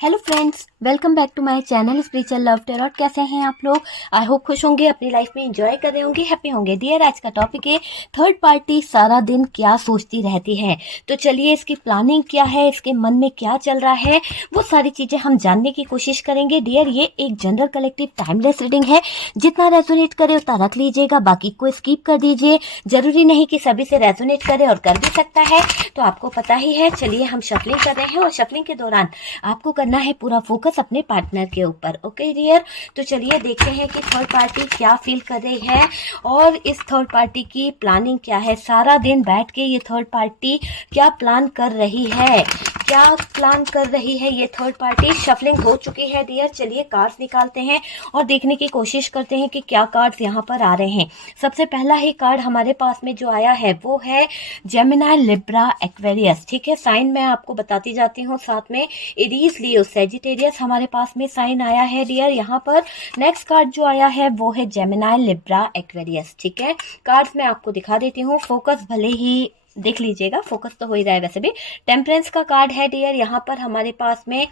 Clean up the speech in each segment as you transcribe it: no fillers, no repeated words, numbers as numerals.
Hello friends, welcome back to my channel spiritual love tarot. कैसे हैं आप लोग? आई होप खुश होंगे, अपनी लाइफ में एंजॉय कर रहे होंगे, हैप्पी होंगे। डियर, आज का टॉपिक है थर्ड पार्टी सारा दिन क्या सोचती रहती है। तो चलिए, इसकी प्लानिंग क्या है, इसके मन में क्या चल रहा है, वो सारी चीजें हम जानने की कोशिश करेंगे। डियर, ये एक जनरल कलेक्टिव टाइमलेस रीडिंग है। जितना रेजोनेट करे उतना रख लीजिएगा, बाकी को स्किप कर दीजिए। जरूरी नहीं कि सभी से रेजोनेट करे, और कर भी सकता है तो आपको पता ही है। चलिए, हम शफलिंग कर रहे हैं और शफलिंग के दौरान आपको करना है पूरा फोकस अपने पार्टनर के ऊपर। ओके डियर, तो चलिए देखते हैं कि थर्ड पार्टी क्या फील कर रही है और इस थर्ड पार्टी की प्लानिंग क्या है। सारा दिन बैठ के ये थर्ड पार्टी क्या प्लान कर रही है, क्या प्लान कर रही है ये थर्ड पार्टी। शफलिंग हो चुकी है डियर। चलिए कार्ड्स निकालते हैं और देखने की कोशिश करते हैं कि क्या कार्ड्स यहाँ पर आ रहे हैं। सबसे पहला ही कार्ड हमारे पास में जो आया है वो है जेमिनी, लिब्रा, एक्वेरियस। ठीक है, साइन मैं आपको बताती जाती हूँ। साथ में एरीज, लियो, सेजिटेरियस हमारे पास में साइन आया है डियर। यहाँ पर नेक्स्ट कार्ड जो आया है वो है जेमिनी, लिब्रा, एक्वेरियस। ठीक है, कार्ड्स मैं आपको दिखा देती हूँ। फोकस भले ही देख लीजिएगा, फोकस तो हो ही रहा है वैसे भी। टेम्परेंस का कार्ड है डियर। यहाँ पर हमारे पास में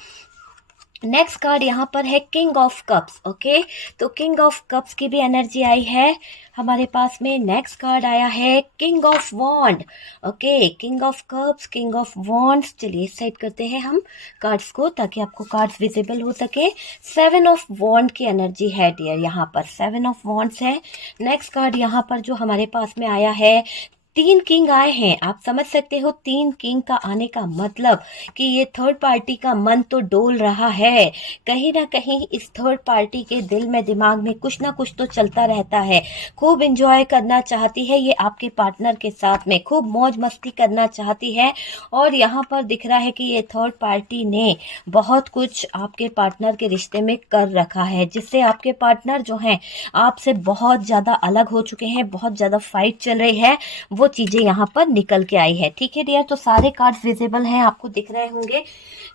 नेक्स्ट कार्ड यहाँ पर है किंग ऑफ कप्स। ओके, तो किंग ऑफ कप्स की भी एनर्जी आई है हमारे पास में। नेक्स्ट कार्ड आया है king of wand. Okay, king of cups, king of wands. चलिए इस साइड करते हैं हम कार्ड्स को ताकि आपको कार्ड्स विजिबल हो सके। सेवन ऑफ वॉन्ड की एनर्जी है डियर, यहाँ पर सेवन ऑफ वॉन्ड्स है। नेक्स्ट कार्ड यहाँ पर जो हमारे पास में आया है, तीन किंग आए हैं। आप समझ सकते हो तीन किंग का आने का मतलब कि ये थर्ड पार्टी का मन तो डोल रहा है। कहीं ना कहीं इस थर्ड पार्टी के दिल में, दिमाग में कुछ ना कुछ तो चलता रहता है। खूब एंजॉय करना चाहती है ये आपके पार्टनर के साथ में, खूब मौज मस्ती करना चाहती है। और यहाँ पर दिख रहा है कि ये थर्ड पार्टी ने बहुत कुछ आपके पार्टनर के रिश्ते में कर रखा है, जिससे आपके पार्टनर जो हैं आपसे बहुत ज्यादा अलग हो चुके हैं। बहुत ज्यादा फाइट चल रही है, वो चीजें यहाँ पर निकल के आई है। ठीक है डियर, तो सारे कार्ड्स विजिबल हैं, आपको दिख रहे होंगे।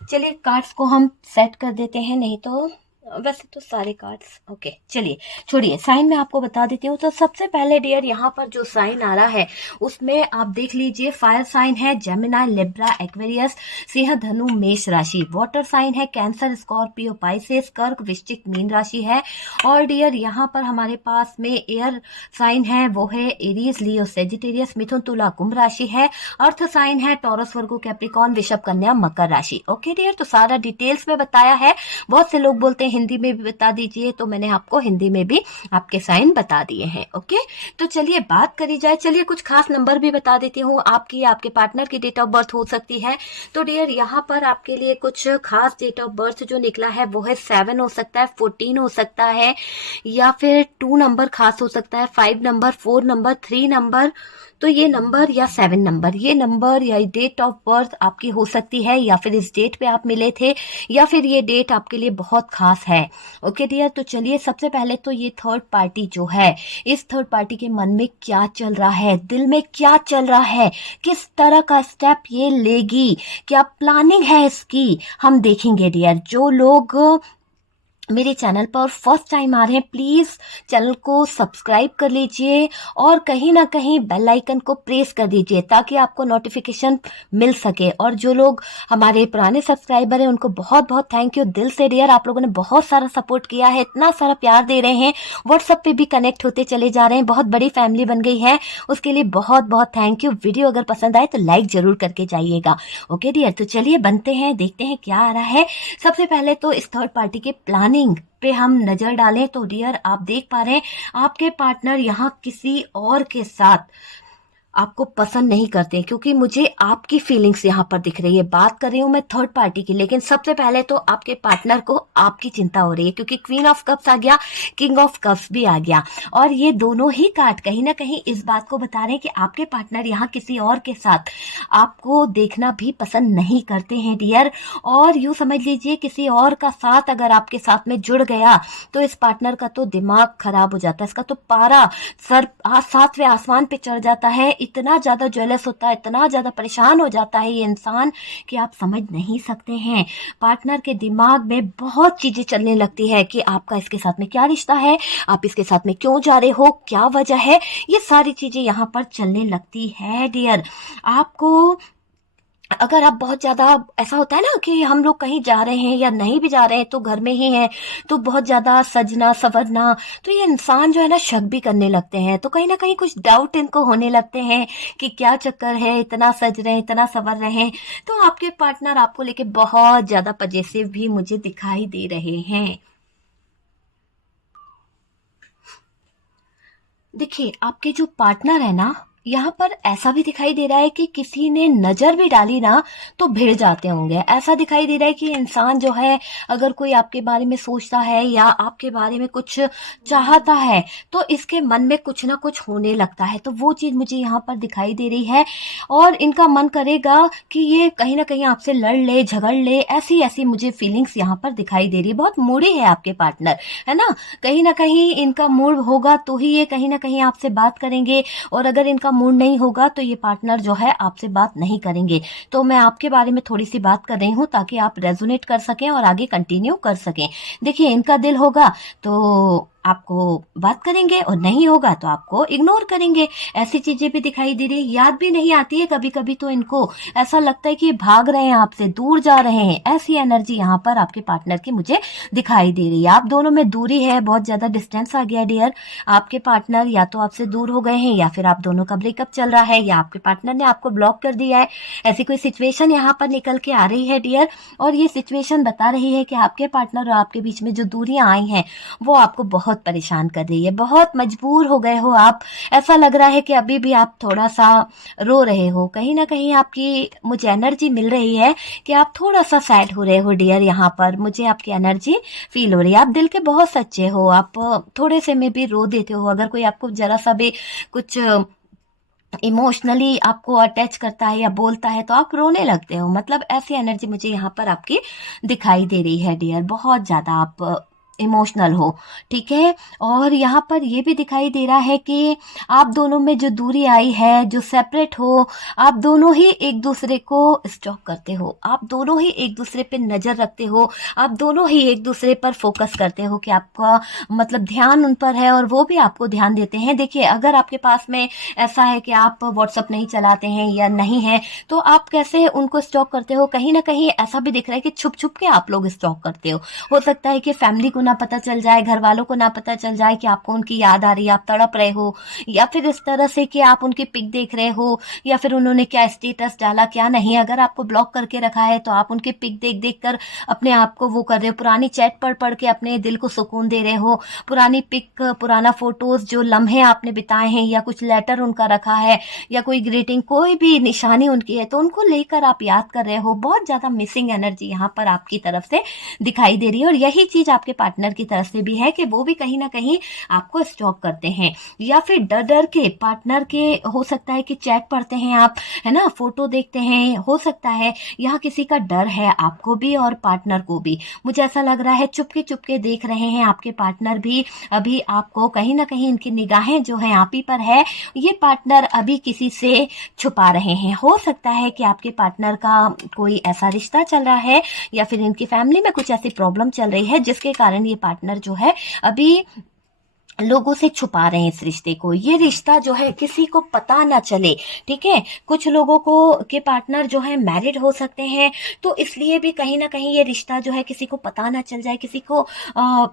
चलिए कार्ड्स को हम सेट कर देते हैं, नहीं तो वैसे तो सारे कार्ड्स ओके। चलिए छोड़िए, साइन में आपको बता देती हूँ। तो सबसे पहले डियर यहाँ पर जो साइन आ रहा है उसमें आप देख लीजिए, फायर साइन है जेमिनी, लिब्रा, एक्वेरियस, सिंह, धनु, मेष राशि। वाटर साइन है कैंसर, स्कॉर्पियो, पाइसेस, कर्क, वृश्चिक, मीन राशि है। और डियर यहाँ पर हमारे पास में एयर साइन है, वो है एरीज, लियो, सेजिटेरियस, मिथुन, तुला, कुंभ राशि है। अर्थ साइन है टॉरस, वर्गो, कैप्रिकॉर्न, वृषभ, कन्या, मकर राशि। ओके डियर, तो सारा डिटेल्स में बताया है। बहुत से लोग बोलते हैं हिंदी में भी बता दीजिए, तो मैंने आपको हिंदी में भी आपके साइन बता दिए हैं। ओके, तो चलिए बात करी जाए। चलिए कुछ खास नंबर भी बता देती हूँ। आपकी, आपके पार्टनर की डेट ऑफ बर्थ हो सकती है। तो डियर यहाँ पर आपके लिए कुछ खास डेट ऑफ बर्थ जो निकला है वो है 7 हो सकता है, 14 हो सकता है, या फिर 2 नंबर खास हो सकता है, 5 नंबर, 4 नंबर, 3 नंबर। तो ये नंबर या 7 नंबर, ये नंबर या डेट ऑफ बर्थ आपकी हो सकती है, या फिर इस डेट पे आप मिले थे, या फिर ये डेट आपके लिए बहुत खास है। ओके डियर, तो चलिए सबसे पहले तो ये थर्ड पार्टी जो है, इस थर्ड पार्टी के मन में क्या चल रहा है, दिल में क्या चल रहा है, किस तरह का स्टेप ये लेगी, क्या प्लानिंग है इसकी, हम देखेंगे डियर। जो लोग मेरे चैनल पर फर्स्ट टाइम आ रहे हैं, प्लीज चैनल को सब्सक्राइब कर लीजिए और कहीं ना कहीं बेल आइकन को प्रेस कर दीजिए ताकि आपको नोटिफिकेशन मिल सके। और जो लोग हमारे पुराने सब्सक्राइबर हैं उनको बहुत बहुत थैंक यू दिल से डियर। आप लोगों ने बहुत सारा सपोर्ट किया है, इतना सारा प्यार दे रहे हैं, व्हाट्सएप पे भी कनेक्ट होते चले जा रहे हैं, बहुत बड़ी फैमिली बन गई है, उसके लिए बहुत बहुत थैंक यू। वीडियो अगर पसंद आए तो लाइक जरूर करके जाइएगा। ओके डियर, तो चलिए बनते हैं, देखते हैं क्या आ रहा है। सबसे पहले तो इस थर्ड पार्टी के प्लानिंग पे हम नजर डालें तो डियर आप देख पा रहे हैं आपके पार्टनर यहाँ किसी और के साथ आपको पसंद नहीं करते, क्योंकि मुझे आपकी फीलिंग्स यहाँ पर दिख रही है। बात कर रही हूँ मैं थर्ड पार्टी की, लेकिन सबसे पहले तो आपके पार्टनर को आपकी चिंता हो रही है, क्योंकि क्वीन ऑफ कप्स आ गया, किंग ऑफ कप्स भी आ गया, और ये दोनों ही कार्ड कहीं ना कहीं इस बात को बता रहे हैं कि आपके पार्टनर यहाँ किसी और के साथ आपको देखना भी पसंद नहीं करते हैं डियर। और यूं समझ लीजिए किसी और का साथ अगर आपके साथ में जुड़ गया तो इस पार्टनर का तो दिमाग खराब हो जाता है, इसका तो पारा सर 7वें आसमान पे चढ़ जाता है। इतना ज्यादा ज्वेलस होता है, इतना ज्यादा परेशान हो जाता है ये इंसान कि आप समझ नहीं सकते हैं। पार्टनर के दिमाग में बहुत चीजें चलने लगती है कि आपका इसके साथ में क्या रिश्ता है, आप इसके साथ में क्यों जा रहे हो, क्या वजह है, ये सारी चीजें यहाँ पर चलने लगती है डियर। आपको अगर आप बहुत ज़्यादा, ऐसा होता है ना कि हम लोग कहीं जा रहे हैं या नहीं भी जा रहे हैं तो घर में ही हैं, तो बहुत ज़्यादा सजना संवरना, तो ये इंसान जो है ना शक भी करने लगते हैं, तो कहीं ना कहीं कुछ डाउट इनको होने लगते हैं कि क्या चक्कर है, इतना सज रहे हैं, इतना संवर रहे हैं। तो आपके पार्टनर आपको लेके बहुत ज़्यादा पजेसिव भी मुझे दिखाई दे रहे हैं। देखिए, आपके जो पार्टनर है ना, यहाँ पर ऐसा भी दिखाई दे रहा है कि किसी ने नज़र भी डाली ना तो भिड़ जाते होंगे। ऐसा दिखाई दे रहा है कि इंसान जो है, अगर कोई आपके बारे में सोचता है या आपके बारे में कुछ चाहता है, तो इसके मन में कुछ ना कुछ होने लगता है। तो वो चीज़ मुझे यहाँ पर दिखाई दे रही है, और इनका मन करेगा कि ये कहीं न कहीं आपसे लड़ ले, झगड़ ले, ऐसी-ऐसी मुझे फीलिंग्स यहाँ पर दिखाई दे रही है। बहुत मूडी है आपके पार्टनर, है ना? कहीं न कहीं इनका मूड होगा तो ही ये कहीं न कहीं आपसे बात करेंगे, और अगर इनका मूड नहीं होगा तो ये पार्टनर जो है आपसे बात नहीं करेंगे। तो मैं आपके बारे में थोड़ी-सी बात कर रही हूँ ताकि आप रेज़ोनेट कर सकें और आगे कंटिन्यू कर सकें। देखिए, इनका दिल होगा तो आपको बात करेंगे, और नहीं होगा तो आपको इग्नोर करेंगे। ऐसी चीज़ें भी दिखाई दे रही है। याद भी नहीं आती है कभी-कभी, तो इनको ऐसा लगता है कि ये भाग रहे हैं आपसे, दूर जा रहे हैं। ऐसी एनर्जी यहाँ पर आपके पार्टनर की मुझे दिखाई दे रही है। आप दोनों में दूरी है, बहुत ज़्यादा डिस्टेंस आ गया डियर। आपके पार्टनर या तो आपसे दूर हो गए हैं, या फिर आप दोनों का ब्रेकअप चल रहा है, या आपके पार्टनर ने आपको ब्लॉक कर दिया है। ऐसी कोई सिचुएशन यहाँ पर निकल के आ रही है डियर, और ये सिचुएशन बता रही है कि आपके पार्टनर और आपके बीच में जो दूरियां आई हैं वो आपको बहुत परेशान कर रही है। बहुत मजबूर हो गए हो आप। ऐसा लग रहा है कि अभी भी आप थोड़ा सा रो रहे हो। कहीं ना कहीं आपकी मुझे एनर्जी मिल रही है कि आप थोड़ा सा सैड हो रहे हो डियर। यहाँ पर मुझे आपकी एनर्जी फील हो रही है। आप दिल के बहुत सच्चे हो। आप थोड़े से में भी रो देते हो। अगर कोई आपको जरा सा भी कुछ इमोशनली आपको अटैच करता है या बोलता है तो आप रोने लगते हो। मतलब ऐसी एनर्जी मुझे यहाँ पर आपकी दिखाई दे रही है डियर। बहुत ज़्यादा आप इमोशनल हो, ठीक है। और यहाँ पर ये भी दिखाई दे रहा है कि आप दोनों में जो दूरी आई है, जो सेपरेट हो, आप दोनों ही एक दूसरे को स्टॉक करते हो। आप दोनों ही एक दूसरे पे नज़र रखते हो। आप दोनों ही एक दूसरे पर फोकस करते हो कि आपका मतलब ध्यान उन पर है और वो भी आपको ध्यान देते हैं। देखिए, अगर आपके पास में ऐसा है कि आप व्हाट्सअप नहीं चलाते हैं या नहीं है, तो आप कैसे उनको स्टॉक करते हो? कहीं ना कहीं ऐसा भी दिख रहा है कि छुप छुप के आप लोग स्टॉक करते हो सकता है कि फैमिली को ना पता चल जाए, घर वालों को ना पता चल जाए कि आपको उनकी याद आ रही है, आप तड़प रहे हो, या फिर इस तरह से कि आप उनकी पिक देख रहे हो, या फिर उन्होंने क्या स्टेटस डाला क्या नहीं। अगर आपको ब्लॉक करके रखा है तो आप उनकी पिक देख देख कर अपने आप को वो कर रहे हो। पुरानी चैट पढ़ पढ़ के अपने दिल को सुकून दे रहे हो। पुरानी पिक, पुराना फोटोज, जो लम्हे आपने बिताए हैं, या कुछ लेटर उनका रखा है, या कोई ग्रीटिंग, कोई भी निशानी उनकी है, तो उनको लेकर आप याद कर रहे हो। बहुत ज्यादा मिसिंग एनर्जी यहाँ पर आपकी तरफ से दिखाई दे रही है। और यही चीज आपके पार्टनर की तरफ से भी है कि वो भी कहीं ना कहीं आपको स्टॉक करते हैं, या फिर डर डर के पार्टनर के, हो सकता है कि चैट पढ़ते हैं आप, है ना, फोटो देखते हैं, हो सकता है यहाँ किसी का डर है, आपको भी और पार्टनर को भी। मुझे ऐसा लग रहा है चुपके चुपके देख रहे हैं आपके पार्टनर भी अभी आपको। कहीं ना कहीं इनकी निगाहें जो है आप ही पर है। ये पार्टनर अभी किसी से छुपा रहे हैं। हो सकता है कि आपके पार्टनर का कोई ऐसा रिश्ता चल रहा है, या फिर इनकी फैमिली में कुछ ऐसी प्रॉब्लम चल रही है जिसके कारण ये पार्टनर जो है अभी लोगों से छुपा रहे हैं इस रिश्ते को। ये रिश्ता जो है किसी को पता ना चले, ठीक है। कुछ लोगों को के पार्टनर जो है मैरिड हो सकते हैं, तो इसलिए भी कहीं ना कहीं ये रिश्ता जो है किसी को पता ना चल जाए, किसी को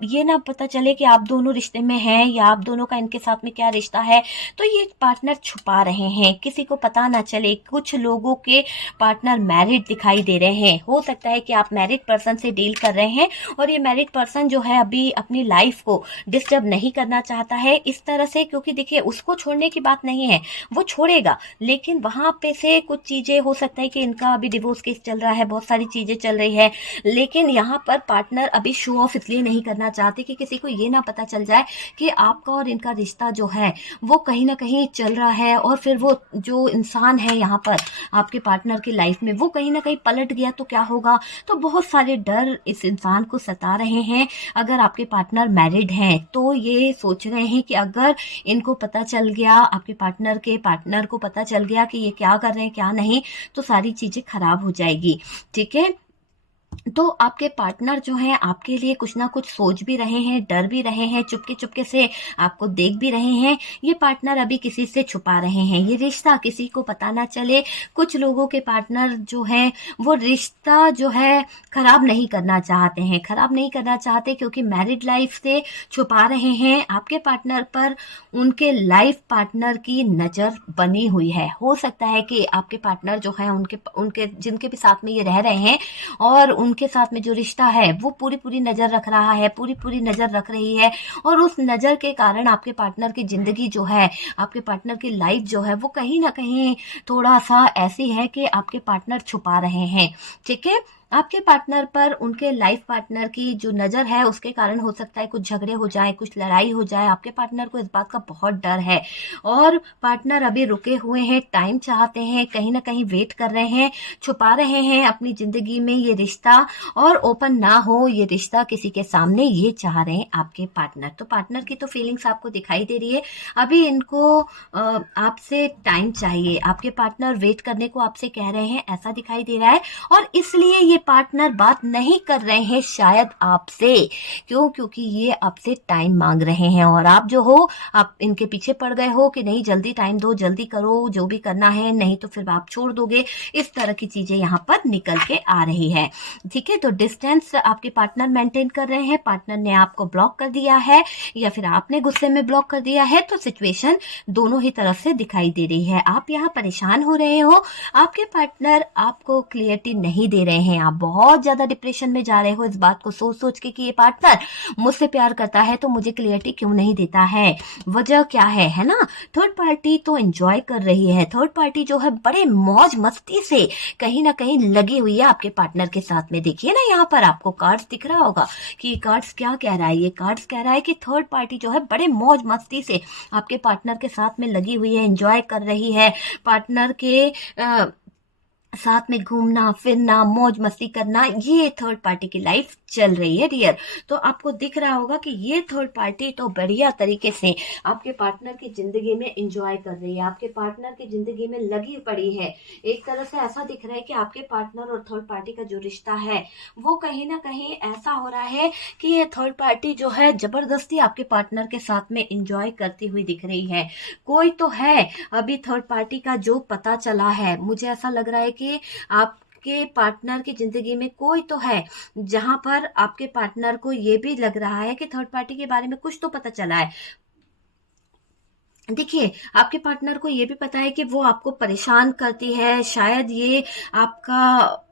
ये ना पता चले कि आप दोनों रिश्ते में हैं, या आप दोनों का इनके साथ में क्या रिश्ता है। तो ये पार्टनर छुपा रहे हैं, किसी को पता ना चले। कुछ लोगों के पार्टनर मैरिड दिखाई दे रहे हैं। हो सकता है कि आप मैरिड पर्सन से डील कर रहे हैं, और ये मैरिड पर्सन जो है अभी अपनी लाइफ को डिस्टर्ब नहीं करना चाहता है इस तरह से। क्योंकि देखिए, उसको छोड़ने की बात नहीं है, वो छोड़ेगा, लेकिन वहां पे से कुछ चीजें, हो सकता है कि इनका अभी डिवोर्स केस चल रहा है, बहुत सारी चीजें चल रही है, लेकिन यहाँ पर पार्टनर अभी शो ऑफ इसलिए नहीं करना चाहते कि किसी को ये ना पता चल जाए कि आपका और इनका रिश्ता जो है वो कहीं ना कहीं चल रहा है, और फिर वो जो इंसान है यहाँ पर आपके पार्टनर की लाइफ में, वो कहीं ना कहीं पलट गया तो क्या होगा। तो बहुत सारे डर इस इंसान को सता रहे हैं। अगर आपके पार्टनर मैरिड हैं तो ये सोच रहे हैं कि अगर इनको पता चल गया, आपके पार्टनर के पार्टनर को पता चल गया कि ये क्या कर रहे हैं क्या नहीं, तो सारी चीजें खराब हो जाएगी, ठीक है। तो आपके पार्टनर जो हैं आपके लिए कुछ ना कुछ सोच भी रहे हैं, डर भी रहे हैं, चुपके चुपके से आपको देख भी रहे हैं। ये पार्टनर अभी किसी से छुपा रहे हैं, ये रिश्ता किसी को पता ना चले। कुछ लोगों के पार्टनर जो हैं वो रिश्ता जो है खराब नहीं करना चाहते हैं, खराब नहीं करना चाहते क्योंकि मैरिड लाइफ से छुपा रहे हैं। आपके पार्टनर पर उनके लाइफ पार्टनर की नज़र बनी हुई है। हो सकता है कि आपके पार्टनर जो हैं उनके उनके जिनके भी साथ में ये रह रहे हैं और उनके साथ में जो रिश्ता है वो पूरी पूरी नज़र रख रहा है, पूरी पूरी नज़र रख रही है। और उस नज़र के कारण आपके पार्टनर की ज़िंदगी जो है, आपके पार्टनर की लाइफ जो है वो कहीं ना कहीं थोड़ा सा ऐसी है कि आपके पार्टनर छुपा रहे हैं। ठीक है, आपके पार्टनर पर उनके लाइफ पार्टनर की जो नज़र है उसके कारण हो सकता है कुछ झगड़े हो जाए, कुछ लड़ाई हो जाए। आपके पार्टनर को इस बात का बहुत डर है और पार्टनर अभी रुके हुए हैं, टाइम चाहते हैं, कहीं ना कहीं वेट कर रहे हैं, छुपा रहे हैं अपनी ज़िंदगी में ये रिश्ता और ओपन ना हो ये रिश्ता किसी के सामने, ये चाह रहे हैं आपके पार्टनर। तो पार्टनर की तो फीलिंग्स आपको दिखाई दे रही है। अभी इनको आपसे टाइम चाहिए, आपके पार्टनर वेट करने को आपसे कह रहे हैं, ऐसा दिखाई दे रहा है। और इसलिए ये पार्टनर बात नहीं कर रहे हैं शायद आपसे। क्यों? क्योंकि ये आपसे टाइम मांग रहे हैं और आप जो हो आप इनके पीछे पड़ गए हो कि नहीं जल्दी टाइम दो, जल्दी करो जो भी करना है, नहीं तो फिर आप छोड़ दोगे। इस तरह की चीजें यहाँ पर निकल के आ रही है। ठीक है, तो डिस्टेंस आपके पार्टनर मेंटेन कर रहे हैं, पार्टनर ने आपको ब्लॉक कर दिया है या फिर आपने गुस्से में ब्लॉक कर दिया है। तो सिचुएशन दोनों ही तरफ से दिखाई दे रही है। आप यहाँ परेशान हो रहे हो, आपके पार्टनर आपको क्लियरिटी नहीं दे रहे हैं, आप बहुत ज्यादा डिप्रेशन में जा रहे हो इस बात को सोच सोच के कि ये पार्टनर मुझसे प्यार करता है तो मुझे क्लियरिटी क्यों नहीं देता है, वजह क्या है ना। थर्ड पार्टी तो एंजॉय कर रही है, थर्ड पार्टी जो है बड़े मौज मस्ती से कहीं ना कहीं लगी हुई है आपके पार्टनर के साथ में। देखिए ना यहाँ पर आपको कार्ड्स दिख रहा होगा कि कार्ड्स क्या कह रहा है, ये कार्ड्स कह रहा है कि थर्ड पार्टी जो है बड़े मौज मस्ती से आपके पार्टनर के साथ में लगी हुई है, एंजॉय कर रही है। पार्टनर के साथ में घूमना फिरना मौज मस्ती करना, ये थर्ड पार्टी की लाइफ चल रही है डियर। तो आपको दिख रहा होगा कि ये थर्ड पार्टी तो बढ़िया तरीके से आपके पार्टनर की जिंदगी में एंजॉय कर रही है, आपके पार्टनर की जिंदगी में लगी पड़ी है। एक तरह से ऐसा दिख रहा है कि आपके पार्टनर और थर्ड पार्टी का जो रिश्ता है वो कहीं ना कहीं ऐसा हो रहा है कि ये थर्ड पार्टी जो है जबरदस्ती आपके पार्टनर के साथ में एंजॉय करती हुई दिख रही है। कोई तो है अभी थर्ड पार्टी का जो पता चला है, मुझे ऐसा लग रहा है कि आपके पार्टनर की जिंदगी में कोई तो है जहां पर आपके पार्टनर को ये भी लग रहा है कि थर्ड पार्टी के बारे में कुछ तो पता चला है। देखिए, आपके पार्टनर को ये भी पता है कि वो आपको परेशान करती है, शायद ये आपका,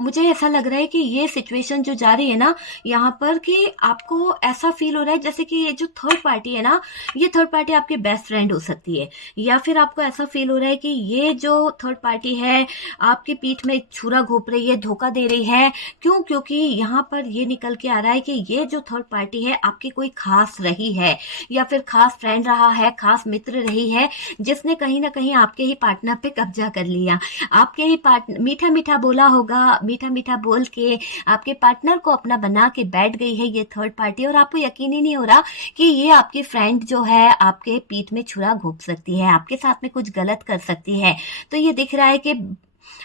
मुझे ऐसा लग रहा है कि ये सिचुएशन जो जा रही है ना यहाँ पर कि आपको ऐसा फील हो रहा है जैसे कि ये जो थर्ड पार्टी है ना, ये थर्ड पार्टी आपकी बेस्ट फ्रेंड हो सकती है। या फिर आपको ऐसा फील हो रहा है कि ये जो थर्ड पार्टी है आपकी पीठ में छुरा घोंप रही है, धोखा दे रही है। क्यों? क्योंकि यहाँ पर ये निकल के आ रहा है कि ये जो थर्ड पार्टी है आपकी कोई खास रही है या फिर खास फ्रेंड रहा है, खास मित्र रही है, जिसने कहीं ना कहीं आपके ही पार्टनर पे कब्जा कर लिया। आपके ही पार्टनर मीठा मीठा बोला होगा, मीठा मीठा बोल के आपके पार्टनर को अपना बना के बैठ गई है ये थर्ड पार्टी। और आपको यकीन ही नहीं हो रहा कि ये आपकी फ्रेंड जो है आपके पीठ में छुरा घोंप सकती है, आपके साथ में कुछ गलत कर सकती है। तो ये दिख रहा है कि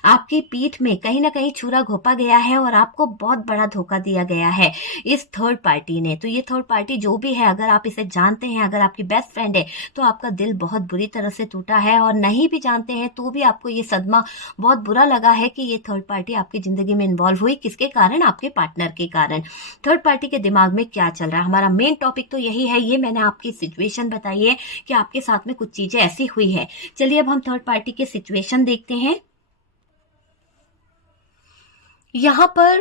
आपकी पीठ में कहीं ना कहीं छुरा घोंपा गया है और आपको बहुत बड़ा धोखा दिया गया है इस थर्ड पार्टी ने। तो ये थर्ड पार्टी जो भी है, अगर आप इसे जानते हैं, अगर आपकी बेस्ट फ्रेंड है, तो आपका दिल बहुत बुरी तरह से टूटा है। और नहीं भी जानते हैं तो भी आपको ये सदमा बहुत बुरा लगा है कि ये थर्ड पार्टी आपकी जिंदगी में इन्वॉल्व हुई, किसके कारण? आपके पार्टनर के कारण। थर्ड पार्टी के दिमाग में क्या चल रहा है, हमारा मेन टॉपिक तो यही है। ये मैंने आपकी सिचुएशन बताई है कि आपके साथ में कुछ चीजें ऐसी हुई है। चलिए अब हम थर्ड पार्टी की सिचुएशन देखते हैं। यहाँ पर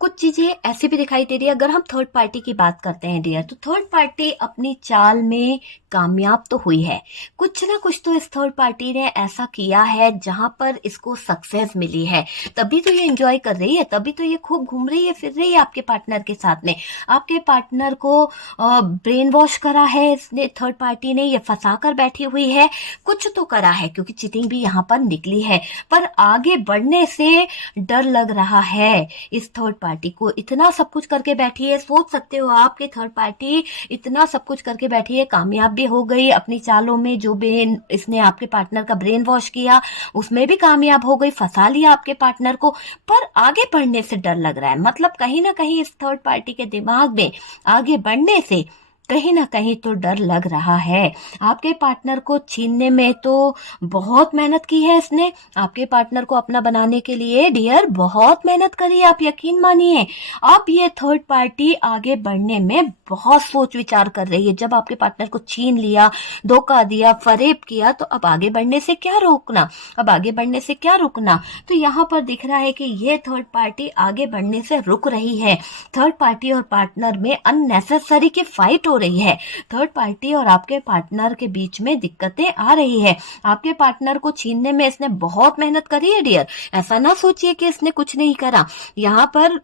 कुछ चीजें ऐसी भी दिखाई दे रही है। अगर हम थर्ड पार्टी की बात करते हैं डियर, तो थर्ड पार्टी अपनी चाल में कामयाब तो हुई है। कुछ ना कुछ तो इस थर्ड पार्टी ने ऐसा किया है जहां पर इसको सक्सेस मिली है, तभी तो ये एंजॉय कर रही है, तभी तो ये खूब घूम रही है, फिर रही है आपके पार्टनर के साथ में। आपके पार्टनर को ब्रेन वॉश करा है इसने, थर्ड पार्टी ने, ये फंसा कर बैठी हुई है। कुछ तो करा है क्योंकि चीटिंग भी यहाँ पर निकली है, पर आगे बढ़ने से डर लग रहा है इस थर्ड पार्टी को। इतना सब कुछ करके बैठी है, सोच सकते हो आप कि थर्ड पार्टी इतना सब कुछ करके बैठी है, कामयाब भी हो गई अपनी चालों में, जो भी इसने आपके पार्टनर का ब्रेन वॉश किया उसमें भी कामयाब हो गई, फंसा लिया आपके पार्टनर को, पर आगे बढ़ने से डर लग रहा है। मतलब कहीं ना कहीं इस थर्ड पार्टी के दिमाग में आगे बढ़ने से कहीं ना कहीं तो डर लग रहा है। आपके पार्टनर को छीनने में तो बहुत मेहनत की है इसने, आपके पार्टनर को अपना बनाने के लिए डियर बहुत मेहनत करी, आप यकीन मानिए। अब ये थर्ड पार्टी आगे बढ़ने में बहुत सोच विचार कर रही है। जब आपके पार्टनर को छीन लिया, धोखा दिया, फरेब किया, तो अब आगे बढ़ने से क्या रोकना, अब आगे बढ़ने से क्या रुकना। तो यहाँ पर दिख रहा है कि ये थर्ड पार्टी आगे बढ़ने से रुक रही है। थर्ड पार्टी और पार्टनर में अननेसेसरी की फाइट हो रही है। थर्ड पार्टी और आपके पार्टनर के बीच में दिक्कतें आ रही है। आपके पार्टनर को छीनने में इसने बहुत मेहनत करी है डियर, ऐसा ना सोचिए कि इसने कुछ नहीं करा। यहाँ पर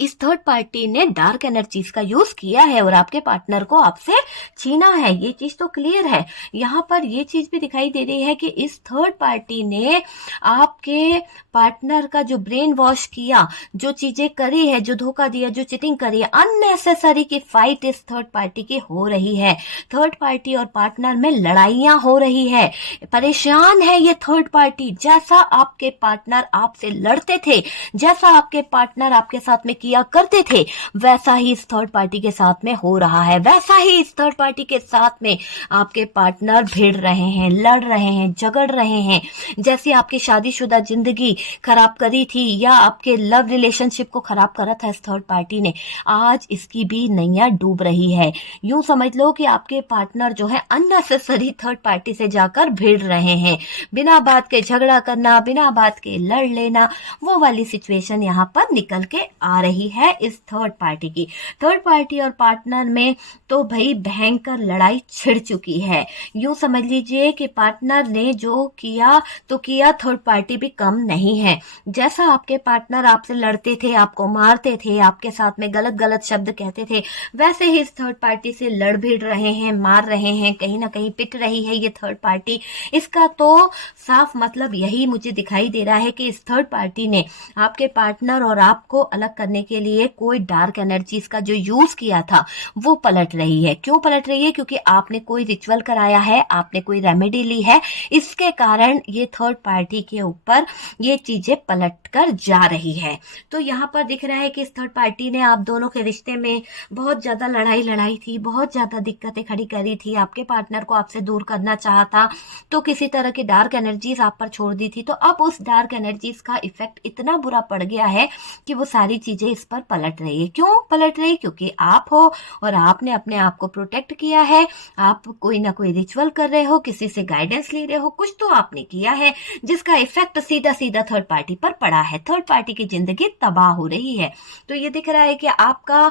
इस थर्ड पार्टी ने डार्क एनर्जीज का यूज किया है और आपके पार्टनर को आपसे छीना है, ये चीज तो क्लियर है। यहाँ पर ये चीज भी दिखाई दे रही है कि इस थर्ड पार्टी ने आपके पार्टनर का जो ब्रेन वॉश किया, जो चीजें करी है, जो धोखा दिया, जो चीटिंग करी है, अननेसेसरी की फाइट इस थर्ड पार्टी की हो रही है। थर्ड पार्टी और पार्टनर में लड़ाइयां हो रही है, परेशान है ये थर्ड पार्टी। जैसा आपके पार्टनर आपसे लड़ते थे, जैसा आपके पार्टनर आपके साथ में किया करते थे, वैसा ही इस थर्ड पार्टी के साथ में हो रहा है। वैसा ही इस थर्ड पार्टी के साथ में आपके पार्टनर भिड़ रहे हैं, लड़ रहे हैं, झगड़ रहे हैं। जैसे आपकी शादीशुदा जिंदगी खराब करी थी या आपके लव रिलेशनशिप को खराब करा था इस थर्ड पार्टी ने, आज इसकी भी नैया डूब रही है। यूं समझ लो कि आपके पार्टनर जो है अननेसेसरी थर्ड पार्टी से जाकर भिड़ रहे हैं। बिना बात के झगड़ा करना, बिना बात के लड़ लेना, वो वाली सिचुएशन यहाँ पर निकल के आ रही है इस थर्ड पार्टी की। थर्ड पार्टी और पार्टनर में तो भाई भयंकर लड़ाई छिड़ चुकी है। यूं समझ लीजिए कि पार्टनर ने जो किया तो किया, थर्ड पार्टी भी कम नहीं है। जैसा आपके पार्टनर आपसे लड़ते थे, आपको मारते थे, आपके साथ में गलत गलत शब्द कहते थे, वैसे ही इस थर्ड पार्टी से लड़ भिड़ रहे हैं, मार रहे हैं, कहीं ना कहीं पिट रही है ये थर्ड पार्टी। इसका तो साफ मतलब यही मुझे दिखाई दे रहा है कि इस थर्ड पार्टी ने आपके पार्टनर और आपको अलग करने के लिए कोई डार्क एनर्जीज का जो यूज किया था वो पलट रही है। क्यों पलट रही है? क्योंकि आपने कोई रिचुअल कराया है, आपने कोई रेमेडी ली है, इसके कारण ये थर्ड पार्टी के ऊपर ये चीजें पलट कर जा रही है। तो यहाँ पर दिख रहा है कि इस थर्ड पार्टी ने आप दोनों के रिश्ते में बहुत ज्यादा लड़ाई थी, बहुत ज्यादा दिक्कतें खड़ी करी थी, आपके पार्टनर को आपसे दूर करना चाहा था, तो किसी तरह की डार्क एनर्जीज आप पर छोड़ दी थी। तो अब उस डार्क एनर्जीज का इफेक्ट इतना बुरा पड़ गया है कि वो सारी चीजें इस पर पलट रही है। क्यों पलट रही? क्योंकि आप हो और आपने अपने आप को प्रोटेक्ट किया है, आप कोई ना कोई रिचुअल कर रहे हो, किसी से गाइडेंस ले रहे हो, कुछ तो आपने किया है जिसका इफेक्ट सीधा सीधा थर्ड पार्टी पर पड़ा है। थर्ड पार्टी की जिंदगी तबाह हो रही है। तो ये दिख रहा है कि आपका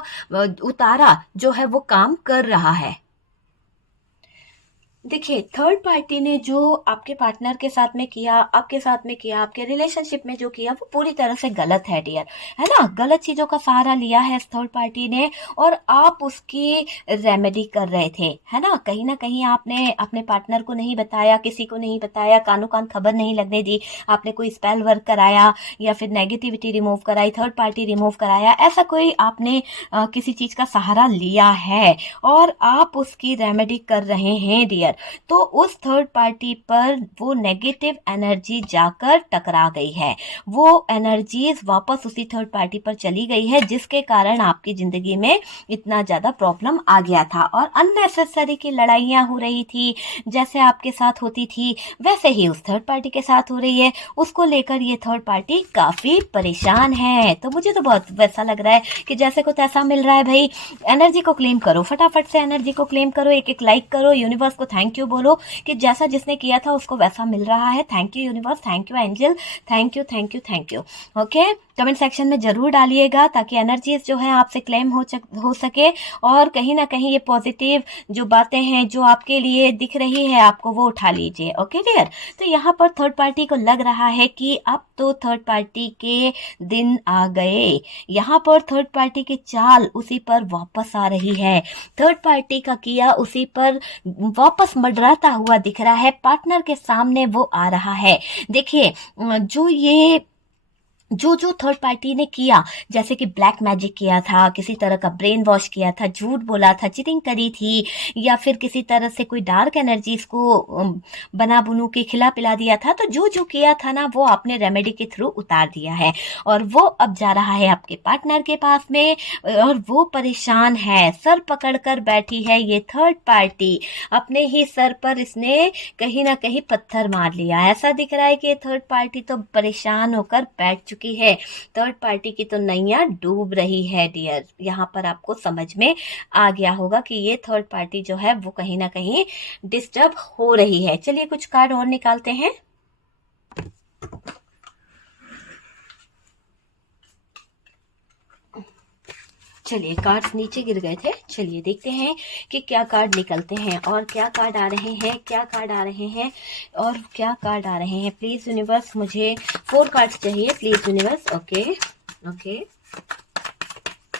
उतारा जो है वो काम कर रहा है। देखिए, थर्ड पार्टी ने जो आपके पार्टनर के साथ में किया, आपके साथ में किया, आपके रिलेशनशिप में जो किया, वो पूरी तरह से गलत है डियर, है ना। गलत चीजों का सहारा लिया है इस थर्ड पार्टी ने और आप उसकी रेमेडी कर रहे थे, है ना। कहीं आपने अपने पार्टनर को नहीं बताया, किसी को नहीं बताया, कानो कान खबर नहीं लगने दी, आपने कोई स्पेल वर्क कराया या फिर नेगेटिविटी रिमूव कराई, थर्ड पार्टी रिमूव कराया, ऐसा कोई आपने किसी चीज का सहारा लिया है और आप उसकी रेमेडी कर रहे हैं डियर। तो उस थर्ड पार्टी पर वो नेगेटिव एनर्जी जाकर टकरा गई है, वो एनर्जीज वापस उसी थर्ड पार्टी पर चली गई है, जिसके कारण आपकी जिंदगी में इतना ज्यादा प्रॉब्लम आ गया था और अननेसेसरी की लड़ाइयां हो रही थी। जैसे आपके साथ होती थी वैसे ही उस थर्ड पार्टी के साथ हो रही है। उसको लेकर ये थर्ड पार्टी काफी परेशान है। तो मुझे तो बहुत वैसा लग रहा है कि जैसे कुछ ऐसा मिल रहा है, भाई एनर्जी को क्लेम करो, फटाफट से एनर्जी को क्लेम करो, एक एक लाइक करो, यूनिवर्स को थैंक यू बोलो कि जैसा जिसने किया था उसको वैसा मिल रहा है। Thank you universe, thank you angel, thank you thank you thank you. Okay, comment section में जरूर डालिएगा ताकि एनर्जीज जो है आपसे क्लेम हो सके और कहीं ना कहीं ये पॉजिटिव जो बातें हैं जो आपके लिए दिख रही है आपको वो उठा लीजिए। ओके डियर, तो यहाँ पर थर्ड पार्टी को लग रहा है कि अब तो थर्ड पार्टी के दिन आ गए। यहाँ पर थर्ड पार्टी की चाल उसी पर वापस आ रही है, थर्ड पार्टी का किया उसी पर वापस मडराता हुआ दिख रहा है, पार्टनर के सामने वो आ रहा है। देखिए, जो ये जो जो थर्ड पार्टी ने किया, जैसे कि ब्लैक मैजिक किया था, किसी तरह का ब्रेन वॉश किया था, झूठ बोला था, चीटिंग करी थी, या फिर किसी तरह से कोई डार्क एनर्जीज को बना बुनू के खिला पिला दिया था, तो जो जो किया था ना वो आपने रेमेडी के थ्रू उतार दिया है और वो अब जा रहा है आपके पार्टनर के पास में और वो परेशान है, सर पकड़ कर बैठी है ये थर्ड पार्टी। अपने ही सर पर इसने कहीं ना कहीं पत्थर मार लिया। ऐसा दिख रहा है कि थर्ड पार्टी तो परेशान होकर बैठ चुकी है। थर्ड पार्टी की तो नैया डूब रही है डियर। यहाँ पर आपको समझ में आ गया होगा कि ये थर्ड पार्टी जो है वो कहीं ना कहीं डिस्टर्ब हो रही है। चलिए कुछ कार्ड और निकालते हैं। चलिए कार्ड्स नीचे गिर गए थे, चलिए देखते हैं कि क्या कार्ड निकलते हैं और क्या कार्ड आ रहे हैं, क्या कार्ड आ रहे हैं और क्या कार्ड आ रहे हैं। प्लीज यूनिवर्स, मुझे 4 कार्ड्स चाहिए please universe. Okay okay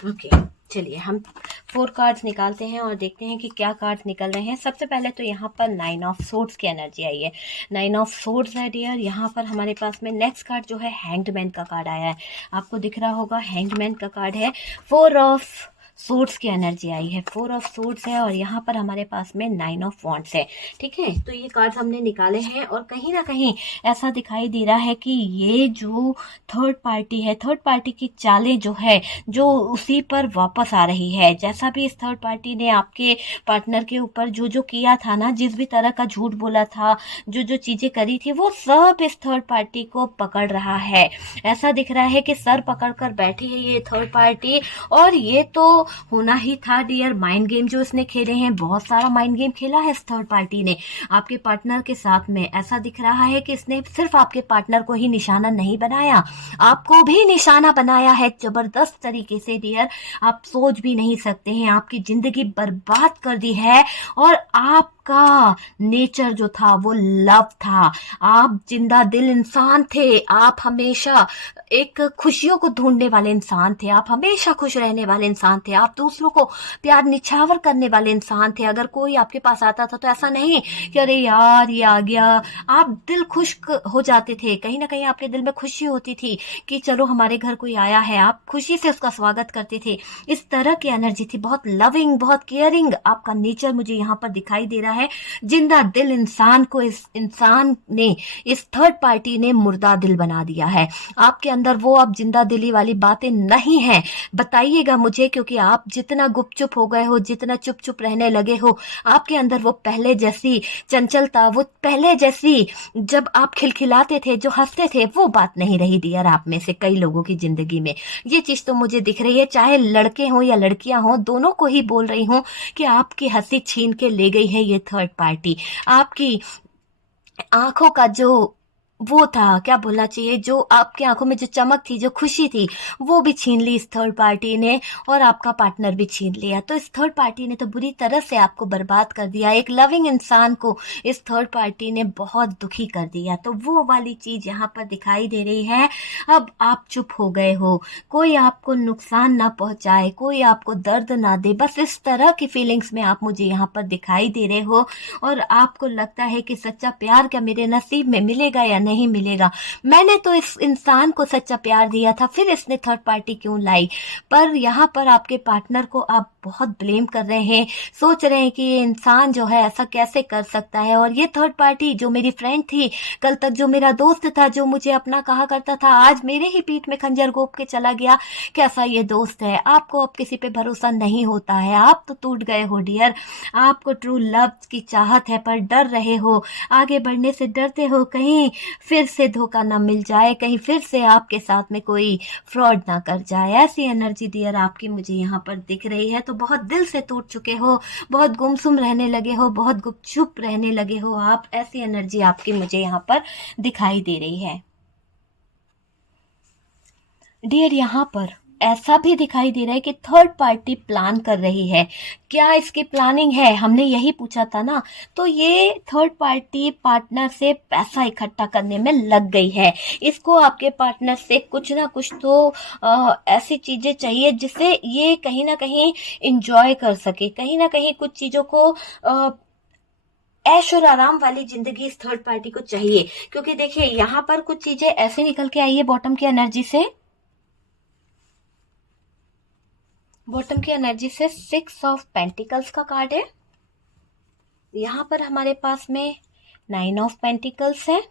okay, चलिए हम 4 कार्ड्स निकालते हैं और देखते हैं कि क्या कार्ड्स निकल रहे हैं। सबसे पहले तो यहाँ पर 9 ऑफ सोर्ड्स की एनर्जी आई है। 9 ऑफ सोर्ड्स है डियर। यहाँ पर हमारे पास में नेक्स्ट कार्ड जो है हैंग्ड मैन का कार्ड आया है, आपको दिख रहा होगा हैंग्ड मैन का कार्ड है। 4 ऑफ सोर्ड्स की एनर्जी आई है, 4 ऑफ सोर्ड्स है और यहाँ पर हमारे पास में 9 ऑफ वॉन्ड्स है। ठीक है, तो ये कार्ड्स हमने निकाले हैं और कहीं ना कहीं ऐसा दिखाई दे रहा है कि ये जो थर्ड पार्टी है, थर्ड पार्टी की चालें जो है जो उसी पर वापस आ रही है। जैसा भी इस थर्ड पार्टी ने आपके पार्टनर के ऊपर जो जो किया था ना, जिस भी तरह का झूठ बोला था, जो जो चीजें करी थी, वो सब इस थर्ड पार्टी को पकड़ रहा है। ऐसा दिख रहा है कि सर पकड़ कर बैठी है ये थर्ड पार्टी और ये तो होना ही था डियर। माइंड गेम जो इसने खेले हैं, बहुत सारा माइंड गेम खेला है इस थर्ड पार्टी ने आपके पार्टनर के साथ में। ऐसा दिख रहा है कि इसने सिर्फ आपके पार्टनर को ही निशाना नहीं बनाया, आपको भी निशाना बनाया है जबरदस्त तरीके से डियर। आप सोच भी नहीं सकते हैं, आपकी जिंदगी बर्बाद कर दी है। और आपका नेचर जो था वो लव था, आप जिंदा दिल इंसान थे, आप हमेशा एक खुशियों को ढूंढने वाले इंसान थे, आप हमेशा खुश रहने वाले इंसान थे, आप दूसरों को प्यार निछावर करने वाले इंसान थे। अगर कोई आपके पास आता था तो ऐसा नहीं कि अरे यार ये आ गया, आप दिल खुश हो जाते थे। कहीं ना कहीं आपके दिल में खुशी होती थी कि चलो हमारे घर कोई आया है, आप खुशी से उसका स्वागत करते थे। इस तरह की एनर्जी थी, बहुत लविंग, बहुत केयरिंग आपका नेचर मुझे यहाँ पर दिखाई दे रहा है। जिंदा दिल इंसान को इस इंसान ने, इस थर्ड पार्टी ने मुर्दा दिल बना दिया है। आपके अंदर वो अब जिंदा दिली वाली बातें नहीं है। बताइएगा मुझे, क्योंकि आप जितना गुपचुप हो गए हो, जितना चुप चुप रहने लगे हो, आपके अंदर वो पहले जैसी चंचलता, वो पहले जैसी जब आप खिलखिलाते थे, जो हंसते थे, वो बात नहीं रही डियर आप में से कई लोगों की जिंदगी में। ये चीज तो मुझे दिख रही है, चाहे लड़के हों या लड़कियां हों, दोनों को ही बोल रही हूं कि आपकी हंसी छीन के ले गई है ये थर्ड पार्टी। आपकी आंखों का जो वो था, क्या बोलना चाहिए, जो आपकी आंखों में जो चमक थी, जो खुशी थी, वो भी छीन ली इस थर्ड पार्टी ने और आपका पार्टनर भी छीन लिया। तो इस थर्ड पार्टी ने तो बुरी तरह से आपको बर्बाद कर दिया। एक लविंग इंसान को इस थर्ड पार्टी ने बहुत दुखी कर दिया। तो वो वाली चीज यहाँ पर दिखाई दे रही है। अब आप चुप हो गए हो, कोई आपको नुकसान ना पहुंचाए, कोई आपको दर्द ना दे, बस इस तरह की फीलिंग्स में आप मुझे यहाँ पर दिखाई दे रहे हो। और आपको लगता है कि सच्चा प्यार क्या मेरे नसीब में मिलेगा या नहीं मिलेगा। मैंने तो इस इंसान को सच्चा प्यार दिया था, फिर इसने थर्ड पार्टी क्यों लाई। पर यहाँ पर आपके पार्टनर को आप बहुत ब्लेम कर रहे हैं, सोच रहे हैं कि ये इंसान जो है ऐसा कैसे कर सकता है। और ये थर्ड पार्टी जो मेरी फ्रेंड थी, कल तक जो मेरा दोस्त था, जो मुझे अपना कहा करता था, आज मेरे ही पीठ में खंजर घोंप के चला गया। कैसा ये दोस्त है। आपको अब किसी पे भरोसा नहीं होता है, आप तो टूट गए हो डियर। आपको ट्रू लव की चाहत है पर डर रहे हो, आगे बढ़ने से डरते हो, कहीं फिर से धोखा ना मिल जाए, कहीं फिर से आपके साथ में कोई फ्रॉड ना कर जाए। ऐसी एनर्जी डियर आपकी मुझे यहाँ पर दिख रही है। तो बहुत दिल से टूट चुके हो, बहुत गुमसुम रहने लगे हो, बहुत गुपचुप रहने लगे हो आप। ऐसी एनर्जी आपकी मुझे यहाँ पर दिखाई दे रही है डियर। यहाँ पर ऐसा भी दिखाई दे रहा है कि थर्ड पार्टी प्लान कर रही है। क्या इसकी प्लानिंग है, हमने यही पूछा था ना। तो ये थर्ड पार्टी पार्टनर से पैसा इकट्ठा करने में लग गई है। इसको आपके पार्टनर से कुछ ना कुछ तो ऐसी चीजें चाहिए जिससे ये कहीं ना कहीं इंजॉय कर सके, कहीं ना कहीं कुछ चीजों को ऐश और आराम वाली जिंदगी इस थर्ड पार्टी को चाहिए, क्योंकि देखिए यहाँ पर कुछ चीजें ऐसे निकल के आई है बॉटम की एनर्जी से। बॉटम की एनर्जी से 6 ऑफ पेंटिकल्स का कार्ड है। यहाँ पर हमारे पास में 9 ऑफ पेंटिकल्स है।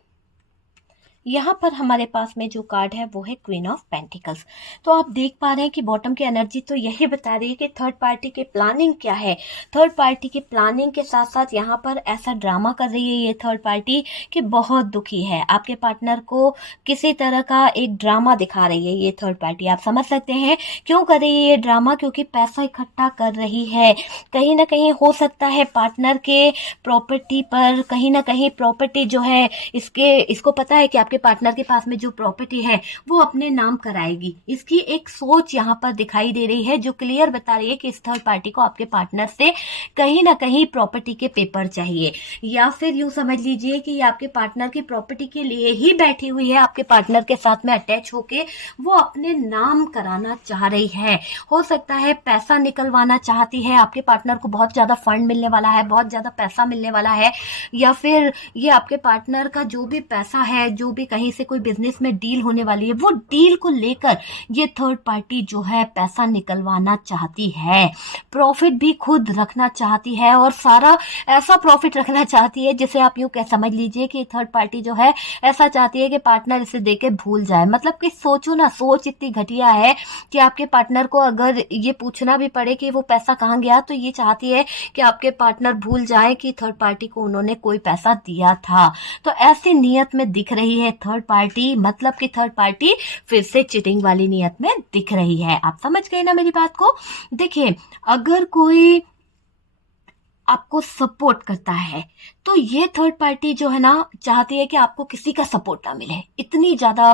यहाँ पर हमारे पास में जो कार्ड है वो है क्वीन ऑफ पेंटिकल्स। तो आप देख पा रहे हैं कि बॉटम की एनर्जी तो यही बता रही है कि थर्ड पार्टी की प्लानिंग क्या है। थर्ड पार्टी की प्लानिंग के साथ साथ यहाँ पर ऐसा ड्रामा कर रही है ये थर्ड पार्टी कि बहुत दुखी है। आपके पार्टनर को किसी तरह का एक ड्रामा दिखा रही है ये थर्ड पार्टी। आप समझ सकते हैं क्यों कर रही है ये ड्रामा, क्योंकि पैसा इकट्ठा कर रही है। कहीं ना कहीं हो सकता है पार्टनर के प्रॉपर्टी पर, कहीं ना कहीं प्रॉपर्टी जो है इसको पता है कि आपके पार्टनर के पास में जो प्रॉपर्टी है वो अपने नाम कराएगी। इसकी एक सोच यहाँ पर दिखाई दे रही है जो क्लियर बता रही है कि इस थर्ड पार्टी को आपके पार्टनर से कहीं ना कहीं प्रॉपर्टी के पेपर चाहिए, या फिर यूं समझ लीजिए कि ये आपके पार्टनर की प्रॉपर्टी के लिए ही बैठी हुई है। आपके पार्टनर के साथ में अटैच होके वो अपने नाम कराना चाह रही है। हो सकता है पैसा निकलवाना चाहती है। आपके पार्टनर को बहुत ज्यादा फंड मिलने वाला है, बहुत ज्यादा पैसा मिलने वाला है, या फिर ये आपके पार्टनर का जो भी पैसा है, जो भी कहीं से कोई बिजनेस में डील होने वाली है, वो डील को लेकर ये थर्ड पार्टी जो है पैसा निकलवाना चाहती है। प्रॉफिट भी खुद रखना चाहती है और सारा ऐसा प्रॉफिट रखना चाहती है जिसे आप यूं कह समझ लीजिए कि थर्ड पार्टी जो है ऐसा चाहती है कि पार्टनर इसे देके भूल जाए। मतलब कि सोचो ना, सोच इतनी घटिया है कि आपके पार्टनर को अगर ये पूछना भी पड़े कि वो पैसा कहाँ गया, तो ये चाहती है कि आपके पार्टनर भूल जाए कि थर्ड पार्टी को उन्होंने कोई पैसा दिया था। तो ऐसी नियत में दिख रही है थर्ड पार्टी, मतलब कि थर्ड पार्टी फिर से चीटिंग वाली नियत में दिख रही है। आप समझ गए ना मेरी बात को। देखिए अगर कोई आपको सपोर्ट करता है तो ये थर्ड पार्टी जो है ना चाहती है कि आपको किसी का सपोर्ट ना मिले। इतनी ज्यादा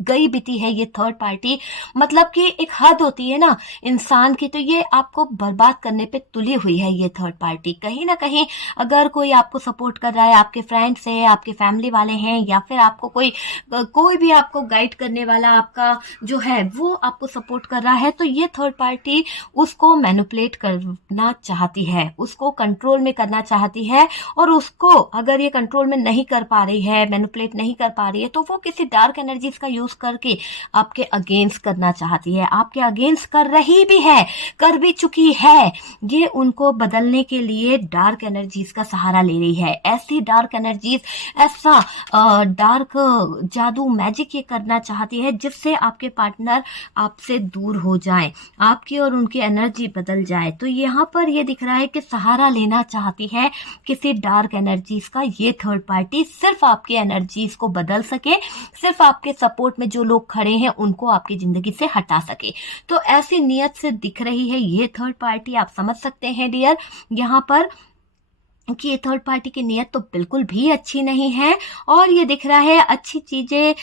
गई बीती है ये थर्ड पार्टी। मतलब कि एक हद होती है ना इंसान की, तो ये आपको बर्बाद करने पे तुली हुई है ये थर्ड पार्टी। कहीं ना कहीं अगर कोई आपको सपोर्ट कर रहा है, आपके फ्रेंड्स हैं, आपके फैमिली वाले हैं, या फिर आपको कोई भी आपको गाइड करने वाला आपका जो है वो आपको सपोर्ट कर रहा है, तो ये थर्ड पार्टी उसको मैनिपुलेट करना चाहती है, उसको कंट्रोल में करना चाहती है। और उसको अगर ये कंट्रोल में नहीं कर पा रही है, मैनिपुलेट नहीं कर पा रही है, तो वो किसी डार्क एनर्जीज का यूज करके आपके अगेंस्ट करना चाहती है। आपके अगेंस्ट कर रही भी है, कर भी चुकी है। ये उनको बदलने के लिए डार्क एनर्जीज का सहारा ले रही है। ऐसी डार्क एनर्जीज, ऐसा डार्क जादू मैजिक ये करना चाहती है जिससे आपके पार्टनर आपसे दूर हो जाए, आपकी और उनकी एनर्जी बदल जाए। तो यहाँ पर ये दिख रहा है कि सहारा लेना चाहती है किसी डार्क एनर्जीज का ये थर्ड पार्टी, सिर्फ आपकी एनर्जीज को बदल सके, सिर्फ आपके सपोर्ट में जो लोग खड़े हैं उनको आपकी जिंदगी से हटा सके। तो ऐसी नियत से दिख रही है ये थर्ड पार्टी। आप समझ सकते हैं डियर यहाँ पर कि ये थर्ड पार्टी की नियत तो बिल्कुल भी अच्छी नहीं है। और ये दिख रहा है अच्छी चीजें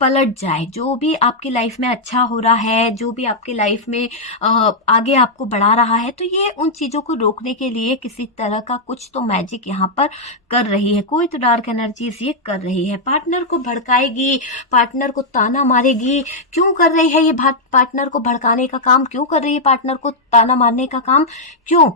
पलट जाए। जो भी आपकी लाइफ में अच्छा हो रहा है, जो भी आपकी लाइफ में आगे आपको बढ़ा रहा है, तो ये उन चीजों को रोकने के लिए किसी तरह का कुछ तो मैजिक यहाँ पर कर रही है। कोई तो डार्क एनर्जीज ये कर रही है, पार्टनर को भड़काएगी, पार्टनर को ताना मारेगी। क्यों कर रही है ये पार्टनर को भड़काने का काम, क्यों कर रही है पार्टनर को ताना मारने का काम? क्यों?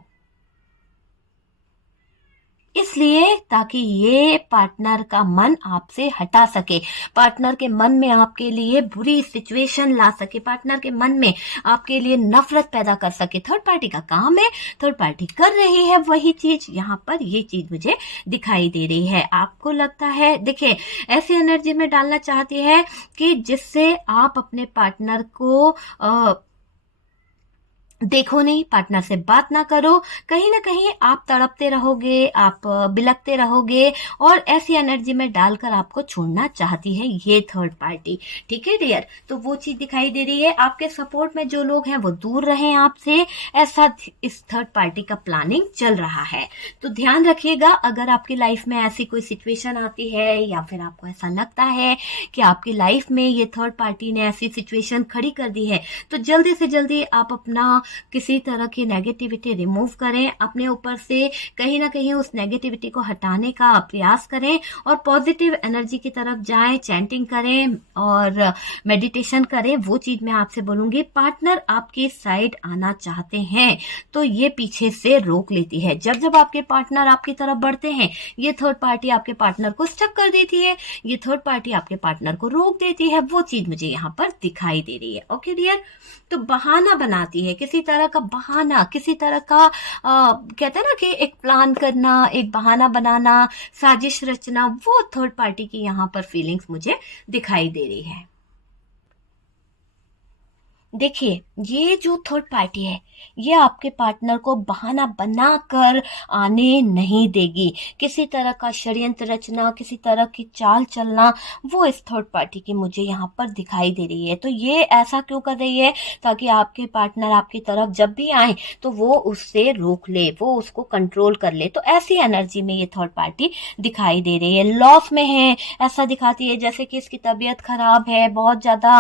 इसलिए ताकि ये पार्टनर का मन आपसे हटा सके, पार्टनर के मन में आपके लिए बुरी सिचुएशन ला सके, पार्टनर के मन में आपके लिए नफरत पैदा कर सके। थर्ड पार्टी का काम है, थर्ड पार्टी कर रही है वही चीज। यहाँ पर ये चीज मुझे दिखाई दे रही है। आपको लगता है, देखिए ऐसी एनर्जी में डालना चाहती है कि जिससे आप अपने पार्टनर को देखो नहीं, पार्टनर से बात ना करो, कहीं ना कहीं आप तड़पते रहोगे, आप बिलकते रहोगे, और ऐसी एनर्जी में डालकर आपको छोड़ना चाहती है ये थर्ड पार्टी। ठीक है डियर, तो वो चीज दिखाई दे रही है। आपके सपोर्ट में जो लोग हैं वो दूर रहें आपसे, ऐसा इस थर्ड पार्टी का प्लानिंग चल रहा है। तो ध्यान रखिएगा, अगर आपकी लाइफ में ऐसी कोई सिचुएशन आती है या फिर आपको ऐसा लगता है कि आपकी लाइफ में ये थर्ड पार्टी ने ऐसी सिचुएशन खड़ी कर दी है, तो जल्दी से जल्दी आप अपना किसी तरह की नेगेटिविटी रिमूव करें, अपने ऊपर से कहीं ना कहीं उस नेगेटिविटी को हटाने का प्रयास करें और पॉजिटिव एनर्जी की तरफ जाएं, चैंटिंग करें और मेडिटेशन करें। वो चीज मैं आपसे बोलूंगी। पार्टनर आपकी साइड आना चाहते हैं तो ये पीछे से रोक लेती है। जब जब आपके पार्टनर आपकी तरफ बढ़ते हैं, ये थर्ड पार्टी आपके पार्टनर को स्टक कर देती है, ये थर्ड पार्टी आपके पार्टनर को रोक देती है। वो चीज मुझे यहाँ पर दिखाई दे रही है। ओके डियर, तो बहाना बनाती है, किसी तरह का बहाना, किसी तरह का कहते हैं ना कि एक प्लान करना, एक बहाना बनाना, साजिश रचना, वो थर्ड पार्टी की यहाँ पर फीलिंग्स मुझे दिखाई दे रही है। देखिए, ये जो थर्ड पार्टी है, ये आपके पार्टनर को बहाना बनाकर आने नहीं देगी। किसी तरह का षड्यंत्र रचना, किसी तरह की चाल चलना, वो इस थर्ड पार्टी की मुझे यहाँ पर दिखाई दे रही है। तो ये ऐसा क्यों कर रही है? ताकि आपके पार्टनर आपकी तरफ जब भी आए तो वो उससे रोक ले, वो उसको कंट्रोल कर ले। तो ऐसी एनर्जी में ये थर्ड पार्टी दिखाई दे रही है। लॉस में है, ऐसा दिखाती है जैसे कि इसकी तबीयत खराब है, बहुत ज्यादा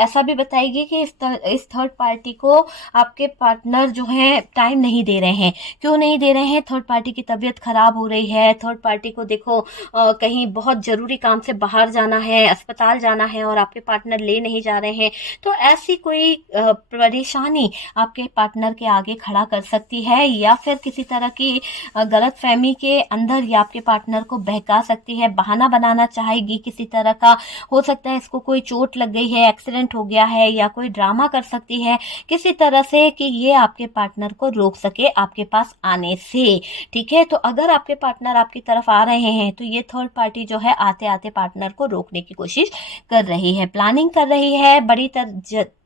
ऐसा भी बताएगी कि इस थर्ड पार्टी को आपके पार्टनर जो है टाइम नहीं दे रहे हैं। क्यों नहीं दे रहे हैं? थर्ड पार्टी की तबीयत खराब हो रही है, थर्ड पार्टी को देखो कहीं बहुत जरूरी काम से बाहर जाना है, अस्पताल जाना है और आपके पार्टनर ले नहीं जा रहे हैं। तो ऐसी कोई परेशानी आपके पार्टनर के आगे खड़ा कर सकती है, या फिर किसी तरह की गलत फहमी के अंदर ये आपके पार्टनर को बहका सकती है, बहाना बनाना चाहेगी किसी तरह का। हो सकता है इसको कोई चोट लग गई है, एक्सीडेंट हो गया है, या कोई ड्रामा कर सकती है किसी तरह से कि ये आपके पार्टनर को रोक सके आपके पास आने से। ठीक है, तो अगर आपके पार्टनर आपकी तरफ आ रहे हैं तो ये थर्ड पार्टी जो है आते आते पार्टनर को रोकने की कोशिश कर रही है, प्लानिंग कर रही है, बड़ी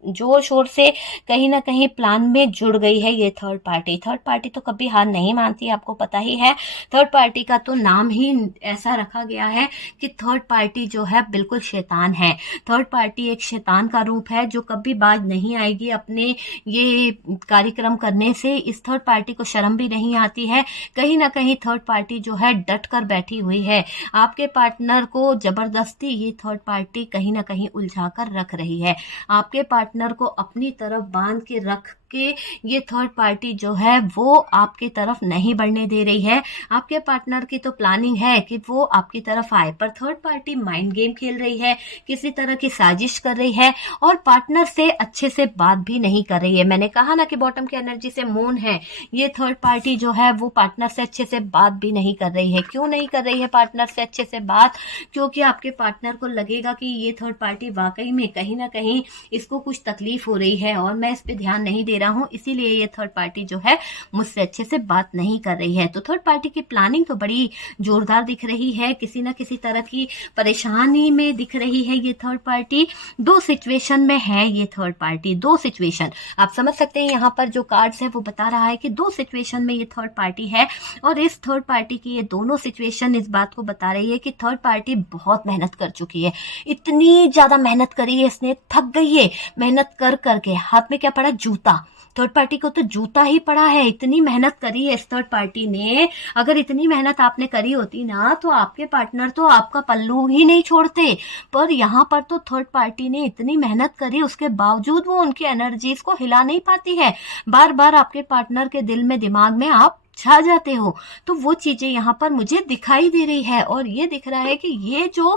जोर शोर से कहीं ना कहीं प्लान में जुड़ गई है ये थर्ड पार्टी। थर्ड पार्टी तो कभी हार नहीं मानती, आपको पता ही है। थर्ड पार्टी का तो नाम ही ऐसा रखा गया है कि थर्ड पार्टी जो है बिल्कुल शैतान है। थर्ड पार्टी एक शैतान का रूप है जो कभी बाज नहीं आएगी अपने ये कार्यक्रम करने से। इस थर्ड पार्टी को शर्म भी नहीं आती है। कहीं ना कहीं थर्ड पार्टी जो है डट कर बैठी हुई है। आपके पार्टनर को जबरदस्ती ये थर्ड पार्टी कहीं ना कहीं उलझा कर रख रही है। आपके पार्टनर को अपनी तरफ बांध के रख के ये थर्ड पार्टी जो है वो आपकी तरफ नहीं बढ़ने दे रही है। आपके पार्टनर की तो प्लानिंग है कि वो आपकी तरफ आए, पर थर्ड पार्टी माइंड गेम खेल रही है, किसी तरह की साजिश कर रही है और पार्टनर से अच्छे से बात भी नहीं कर रही है। मैंने कहा ना कि बॉटम की एनर्जी से मून है, ये थर्ड पार्टी जो है वो पार्टनर से अच्छे से बात भी नहीं कर रही है। क्यों नहीं कर रही है पार्टनर से अच्छे से बात? क्योंकि आपके पार्टनर को लगेगा कि ये थर्ड पार्टी वाकई में कहीं ना कहीं इसको कुछ तकलीफ हो रही है और मैं इस पे ध्यान नहीं दे रहा हूँ, इसीलिए ये थर्ड पार्टी जो है मुझसे अच्छे से बात नहीं कर रही है। तो थर्ड पार्टी की प्लानिंग तो बड़ी जोरदार दिख रही है, किसी ना किसी तरह की परेशानी में दिख रही है ये थर्ड पार्टी। दो सिचुएशन में है ये थर्ड पार्टी, दो सिचुएशन आप समझ सकते हैं। यहाँ पर जो कार्ड्स है वो बता रहा है कि दो सिचुएशन में ये थर्ड पार्टी है और इस थर्ड पार्टी की ये दोनों सिचुएशन इस बात को बता रही है कि थर्ड पार्टी बहुत मेहनत कर चुकी है, इतनी ज्यादा मेहनत करी है इसने, थक गई है मेहनत कर करके। हाथ में क्या पड़ा? जूता। थर्ड पार्टी को तो जूता ही पड़ा है, इतनी मेहनत करी है इस थर्ड पार्टी ने। अगर इतनी मेहनत आपने करी होती ना तो आपके पार्टनर तो आपका पल्लू ही नहीं छोड़ते, पर यहाँ पर तो थर्ड पार्टी ने इतनी मेहनत करी, उसके बावजूद वो उनकी एनर्जीज को हिला नहीं पाती है। बार बार आपके पार्टनर के दिल में, दिमाग में आप छा जाते हो। तो वो चीजें यहाँ पर मुझे दिखाई दे रही है और ये दिख रहा है कि ये जो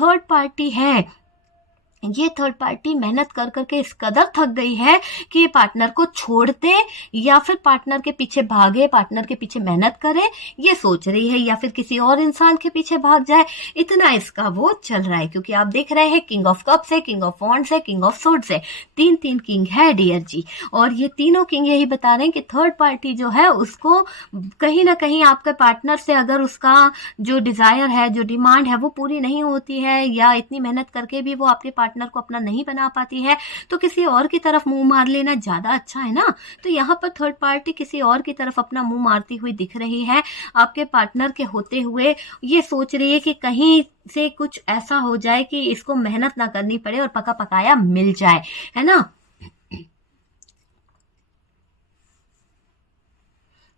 थर्ड पार्टी है, ये थर्ड पार्टी मेहनत कर करके इस कदर थक गई है कि ये पार्टनर को छोड़ते या फिर पार्टनर के पीछे भागे, पार्टनर के पीछे मेहनत करे, ये सोच रही है, या फिर किसी और इंसान के पीछे भाग जाए। इतना इसका वो चल रहा है क्योंकि आप देख रहे हैं किंग ऑफ कप्स है, किंग ऑफ वॉन्ड्स है, किंग ऑफ सोर्ड्स है, तीन तीन किंग है डियर जी। और ये तीनों किंग यही बता रहे हैं कि थर्ड पार्टी जो है उसको कहीं ना कहीं आपके पार्टनर से अगर उसका जो डिजायर है, जो डिमांड है वो पूरी नहीं होती है, या इतनी मेहनत करके भी वो आपके पार्टनर को अपना नहीं बना पाती है, तो किसी और की तरफ मुंह मार लेना ज्यादा अच्छा है ना। तो यहाँ पर थर्ड पार्टी किसी और की तरफ अपना मुंह मारती हुई दिख रही है। आपके पार्टनर के होते हुए ये सोच रही है कि कहीं से कुछ ऐसा हो जाए कि इसको मेहनत ना करनी पड़े और पका पकाया मिल जाए, है ना।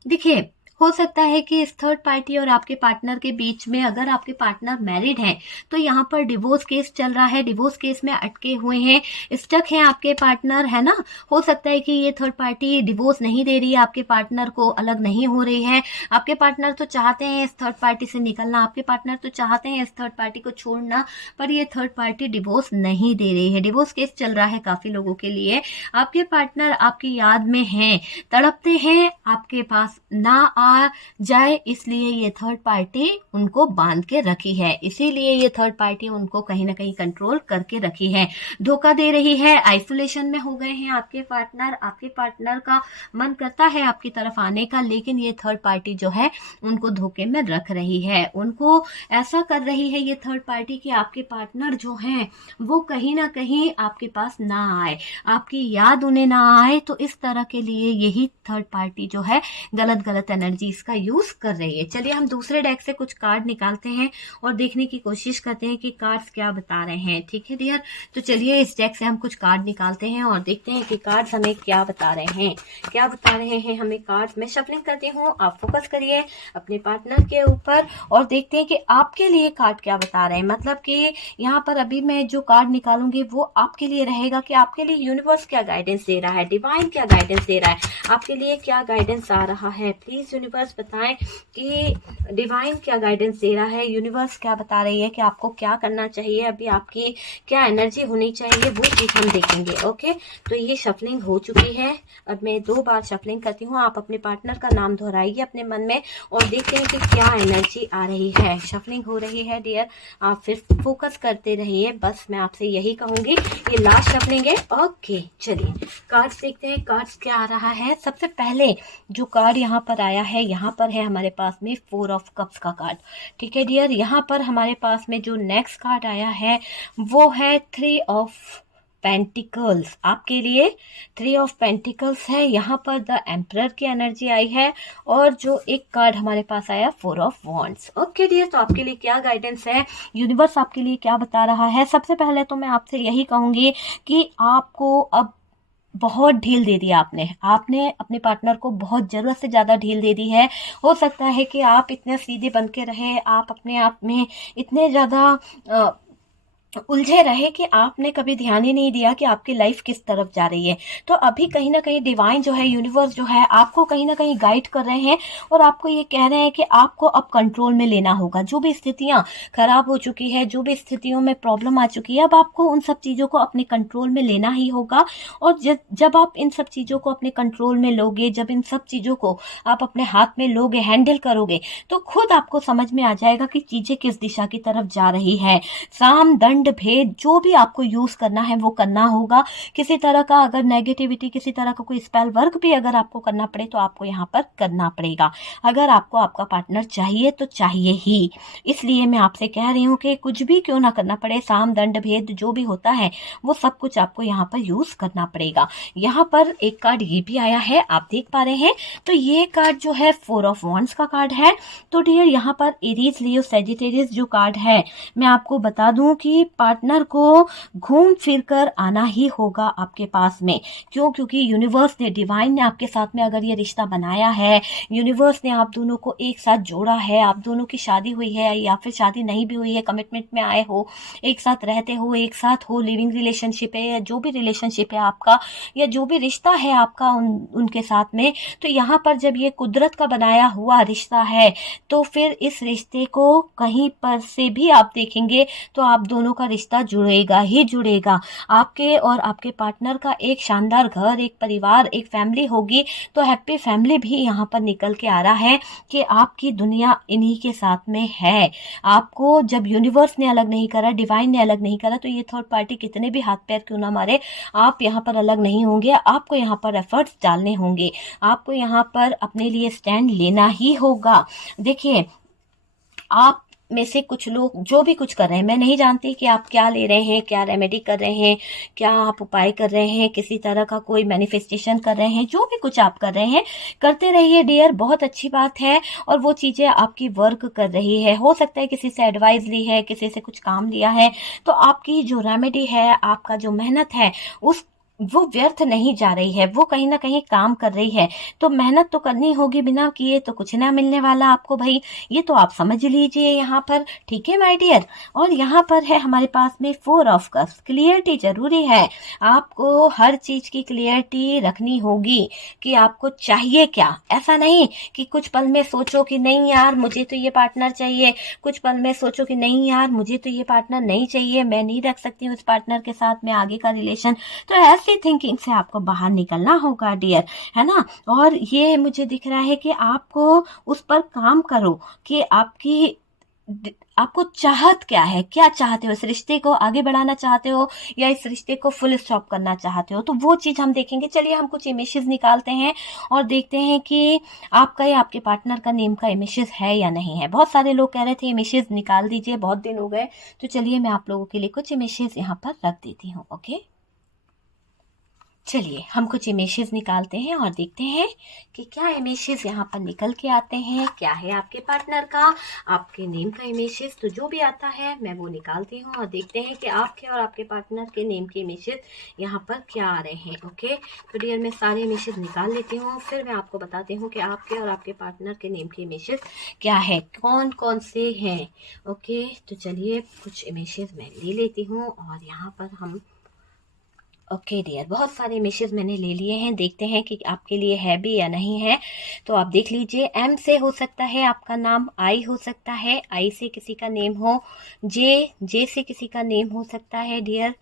देखिए, हो सकता है कि इस थर्ड पार्टी और आपके पार्टनर के बीच में, अगर आपके पार्टनर मैरिड हैं तो यहाँ पर डिवोर्स केस चल रहा है, डिवोर्स केस में अटके हुए हैं, स्टक हैं आपके पार्टनर, है ना। हो सकता है कि ये थर्ड पार्टी डिवोर्स नहीं दे रही है आपके पार्टनर को, अलग नहीं हो रही है। आपके पार्टनर तो चाहते हैं इस थर्ड पार्टी से निकलना, आपके पार्टनर तो चाहते हैं इस थर्ड पार्टी को छोड़ना, पर ये थर्ड पार्टी डिवोर्स नहीं दे रही है। डिवोर्स केस चल रहा है काफी लोगों के लिए। आपके पार्टनर आपकी याद में हैं, तड़पते हैं, आपके पास ना आ जाए इसलिए ये थर्ड पार्टी उनको बांध के रखी है, इसीलिए ये थर्ड पार्टी उनको कहीं ना कहीं कंट्रोल करके रखी है, धोखा दे रही है। आइसोलेशन में हो गए हैं आपके पार्टनर, आपके पार्टनर का मन करता है आपकी तरफ आने का, लेकिन ये थर्ड पार्टी जो है उनको धोखे में रख रही है, उनको ऐसा कर रही है ये थर्ड पार्टी कि आपके पार्टनर जो हैं वो कहीं ना कहीं आपके पास ना आए, आपकी याद उन्हें ना आए। तो इस तरह के लिए यही थर्ड पार्टी जो है गलत गलत एनर्जीज का यूज कर रही है। चलिए हम दूसरे डेक से कुछ कार्ड निकालते हैं और देखने की कोशिश करते हैं कि कार्ड्स क्या बता रहे हैं। ठीक है डियर, तो चलिए इस डेक से हम कुछ कार्ड निकालते हैं और देखते हैं कि कार्ड्स हमें क्या बता रहे हैं, क्या बता रहे हैं हमें कार्ड्स। मैं शफलिंग करती हूँ, आप फोकस करिए अपने पार्टनर के ऊपर और देखते हैं कि आपके लिए कार्ड क्या बता रहे हैं। मतलब कि यहाँ पर अभी मैं जो कार्ड निकालूंगी वो आपके लिए रहेगा कि आपके लिए यूनिवर्स क्या गाइडेंस दे रहा है, डिवाइन क्या गाइडेंस दे रहा है, आपके लिए क्या गाइडेंस आ रहा है। प्लीज यूनिवर्स बताएं कि डिवाइन क्या गाइडेंस दे रहा है, यूनिवर्स क्या बता रही है कि आपको क्या करना चाहिए, अभी आपकी क्या एनर्जी होनी चाहिए, वो चीज हम देखेंगे। ओके, तो ये शफलिंग हो चुकी है। अब मैं 2 बार शफलिंग करती हूँ, आप अपने पार्टनर का नाम दोहराइए अपने मन में और देखते हैं कि क्या एनर्जी आ रही है। शफलिंग हो रही है डियर, आप फिर फोकस करते रहिए, बस मैं आपसे यही कहूंगी। ये लास्ट शफलिंग है। ओके चलिए कार्ड्स देखते हैं, कार्ड्स क्या आ रहा है। सबसे पहले जो कार्ड यहाँ पर आया है, यहाँ पर है हमारे पास में 4 ऑफ कप्स का कार्ड। ठीक है डियर, यहाँ पर हमारे पास में जो नेक्स्ट कार्ड आया है वो है 3 ऑफ पेंटिकल्स, आपके लिए 3 ऑफ पेंटिकल्स है। यहाँ पर द एम्परर की एनर्जी आई है और जो एक कार्ड हमारे पास आया 4 ऑफ वॉन्ड्स। ओके डियर, तो आपके लिए क्या गाइडेंस है, यूनिवर्स आपके लिए क्या बता रहा है। सबसे पहले तो मैं आपसे यही कहूंगी कि आपको अब बहुत ढील दे दी आपने अपने पार्टनर को बहुत ज़रूरत से ज़्यादा ढील दे दी है। हो सकता है कि आप इतने सीधे बन के रहे, आप अपने आप में इतने ज़्यादा उलझे रहे कि आपने कभी ध्यान ही नहीं दिया कि आपकी लाइफ किस तरफ जा रही है। तो अभी कहीं ना कहीं डिवाइन जो है, यूनिवर्स जो है, आपको कहीं ना कहीं गाइड कर रहे हैं और आपको ये कह रहे हैं कि आपको अब कंट्रोल में लेना होगा। जो भी स्थितियां खराब हो चुकी है, जो भी स्थितियों में प्रॉब्लम आ चुकी है, अब आपको उन सब चीज़ों को अपने कंट्रोल में लेना ही होगा। और जब आप इन सब चीज़ों को अपने कंट्रोल में लोगे, जब इन सब चीज़ों को आप अपने हाथ में लोगे, हैंडल करोगे, तो खुद आपको समझ में आ जाएगा कि चीज़ें किस दिशा की तरफ जा रही है। साम दंड भेद जो भी आपको यूज करना है वो करना होगा। किसी तरह का अगर नेगेटिविटी, किसी तरह का कोई स्पेल वर्क भी अगर आपको करना पड़े तो आपको यहाँ पर करना पड़ेगा। अगर आपको आपका पार्टनर चाहिए तो चाहिए ही, इसलिए मैं आपसे कह रही हूँ कि कुछ भी क्यों ना करना पड़े, साम दंड भेद जो भी होता है वो सब कुछ आपको यहाँ पर यूज करना पड़ेगा। यहाँ पर एक कार्ड ये भी आया है, आप देख पा रहे हैं। तो ये कार्ड जो है 4 ऑफ वॉन्ड्स का कार्ड है। तो डियर यहाँ पर एरीज, लियो, सैजिटेरियस जो कार्ड है, मैं आपको बता दूं कि पार्टनर को घूम फिर कर आना ही होगा आपके पास में। क्यों? क्योंकि यूनिवर्स ने, डिवाइन ने आपके साथ में अगर ये रिश्ता बनाया है, यूनिवर्स ने आप दोनों को एक साथ जोड़ा है, आप दोनों की शादी हुई है या फिर शादी नहीं भी हुई है, कमिटमेंट में आए हो, एक साथ रहते हो, एक साथ हो, लिविंग रिलेशनशिप है या जो भी रिलेशनशिप है आपका, या जो भी रिश्ता है आपका उनके साथ में, तो यहाँ पर जब ये कुदरत का बनाया हुआ रिश्ता है तो फिर इस रिश्ते को कहीं पर से भी आप देखेंगे तो आप दोनों का रिश्ता जुड़ेगा ही जुड़ेगा। आपके और आपके पार्टनर का एक शानदार घर, एक परिवार, एक फैमिली होगी। तो हैप्पी फैमिली भी यहाँ पर निकल के आ रहा है कि आपकी दुनिया इन्हीं के साथ में है। आपको जब यूनिवर्स ने अलग नहीं करा, डिवाइन ने अलग नहीं करा, तो ये थर्ड पार्टी कितने भी हाथ पैर क्यों ना मारे, आप यहाँ पर अलग नहीं होंगे। आपको यहाँ पर एफर्ट्स डालने होंगे, आपको यहाँ पर अपने लिए स्टैंड लेना ही होगा। देखिए, आप में से कुछ लोग जो भी कुछ कर रहे हैं, मैं नहीं जानती कि आप क्या ले रहे हैं, क्या रेमेडी कर रहे हैं, क्या आप उपाय कर रहे हैं, किसी तरह का कोई मैनिफेस्टेशन कर रहे हैं, जो भी कुछ आप कर रहे हैं करते रहिए डियर, बहुत अच्छी बात है और वो चीज़ें आपकी वर्क कर रही है। हो सकता है किसी से एडवाइस ली है, किसी से कुछ काम लिया है, तो आपकी जो रेमेडी है, आपका जो मेहनत है, उस वो व्यर्थ नहीं जा रही है, वो कहीं ना कहीं काम कर रही है। तो मेहनत तो करनी होगी, बिना किए तो कुछ ना मिलने वाला आपको भाई, ये तो आप समझ लीजिए यहाँ पर। ठीक है माय डियर। और यहाँ पर है हमारे पास में 4 ऑफ कप्स। क्लियरिटी जरूरी है, आपको हर चीज की क्लियरिटी रखनी होगी कि आपको चाहिए क्या। ऐसा नहीं कि कुछ पल में सोचो कि नहीं यार मुझे तो ये पार्टनर चाहिए, कुछ पल में सोचो कि नहीं यार मुझे तो ये पार्टनर नहीं चाहिए, मैं नहीं रख सकती हूँ इस पार्टनर के साथ में आगे का रिलेशन। तो ऐसी थिंकिंग से आपको बाहर निकलना होगा डियर, है ना। और ये मुझे दिख रहा है कि आपको उस पर काम करो कि आपको चाहत क्या है, क्या चाहते हो, इस रिश्ते को आगे बढ़ाना चाहते हो या इस रिश्ते को फुल स्टॉप करना चाहते हो, तो वो चीज़ हम देखेंगे। चलिए हम कुछ इमेजेस निकालते हैं और देखते हैं कि आपका या आपके पार्टनर का नेम का इमेजेस है या नहीं है। बहुत सारे लोग कह रहे थे इमेजेस निकाल दीजिए, बहुत दिन हो गए, तो चलिए मैं आप लोगों के लिए कुछ इमेजेस यहाँ पर रख देती हूँ। ओके, चलिए हम कुछ इमेजेस निकालते हैं और देखते हैं कि क्या इमेजेस यहाँ पर निकल के आते हैं, क्या है आपके पार्टनर का, आपके नेम का इमेजेस। तो जो भी आता है मैं वो निकालती हूँ और देखते हैं कि आपके और आपके पार्टनर के नेम के इमेजेस यहाँ पर क्या आ रहे हैं। ओके, तो डियर मैं सारे इमेजेस निकाल लेती हूँ, फिर मैं आपको बताती हूँ कि आपके और आपके पार्टनर के नेम के इमेजेस क्या है, कौन कौन से हैं। ओके, तो चलिए कुछ इमेजेस मैं ले लेती हूँ और यहाँ पर हम ओके डियर, बहुत सारे इमेजेस मैंने ले लिए हैं, देखते हैं कि आपके लिए है भी या नहीं है। तो आप देख लीजिए, एम से हो सकता है आपका नाम, आई हो सकता है, आई से किसी का नेम हो, जे से किसी का नेम हो सकता है डियर,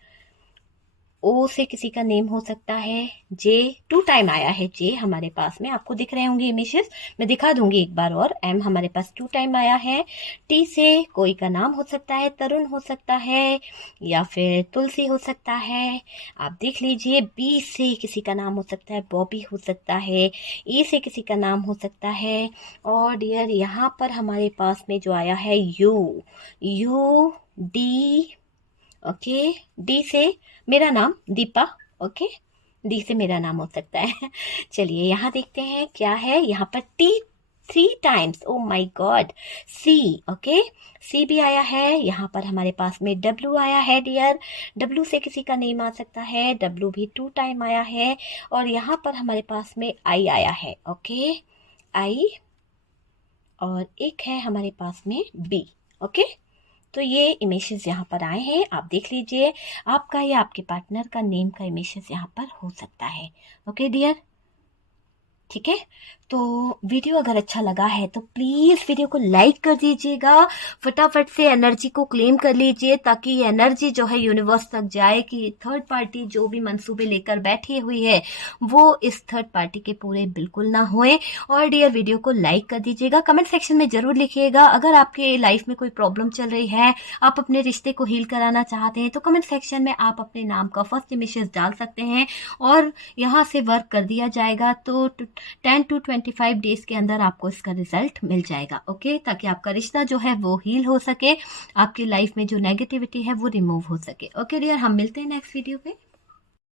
ओ से किसी का नेम हो सकता है, जे 2 टाइम आया है, जे हमारे पास में आपको दिख रहे होंगे इमेजेस, मैं दिखा दूंगी एक बार। और एम हमारे पास 2 टाइम आया है। टी से कोई का नाम हो सकता है, तरुण हो सकता है या फिर तुलसी हो सकता है, आप देख लीजिए। बी से किसी का नाम हो सकता है, बॉबी हो सकता है। ई से किसी का नाम हो सकता है। और डियर यहाँ पर हमारे पास में जो आया है यू डी। ओके, डी से मेरा नाम दीपा। ओके, डी से मेरा नाम हो सकता है। चलिए यहाँ देखते हैं क्या है यहाँ पर। T 3 times, oh my God. C, okay, C भी आया है। यहाँ पर हमारे पास में डब्ल्यू आया है डियर, डब्ल्यू से किसी का नेम आ सकता है, डब्ल्यू भी 2 टाइम आया है। और यहाँ पर हमारे पास में आई आया है। ओके, आई, और एक है हमारे पास में बी। ओके, तो ये इमेजेस यहाँ पर आए हैं, आप देख लीजिए। आपका या आपके पार्टनर का नेम का इमेजेस यहाँ पर हो सकता है। ओके डियर, ठीक है। तो वीडियो अगर अच्छा लगा है तो प्लीज़ वीडियो को लाइक कर दीजिएगा, फटाफट से एनर्जी को क्लेम कर लीजिए, ताकि ये एनर्जी जो है यूनिवर्स तक जाए कि थर्ड पार्टी जो भी मंसूबे लेकर बैठी हुई है वो इस थर्ड पार्टी के पूरे बिल्कुल ना होए। और डियर वीडियो को लाइक कर दीजिएगा, कमेंट सेक्शन में ज़रूर लिखिएगा अगर आपके लाइफ में कोई प्रॉब्लम चल रही है, आप अपने रिश्ते को हील कराना चाहते हैं, तो कमेंट सेक्शन में आप अपने नाम का फर्स्ट इमेजेस डाल सकते हैं और यहाँ से वर्क कर दिया जाएगा। तो 10 to 25 डेज के अंदर आपको इसका रिजल्ट मिल जाएगा। ओके, ताकि आपका रिश्ता जो है वो हील हो सके, आपकी लाइफ में जो नेगेटिविटी है वो रिमूव हो सके। ओके डियर, हम मिलते हैं नेक्स्ट वीडियो पे।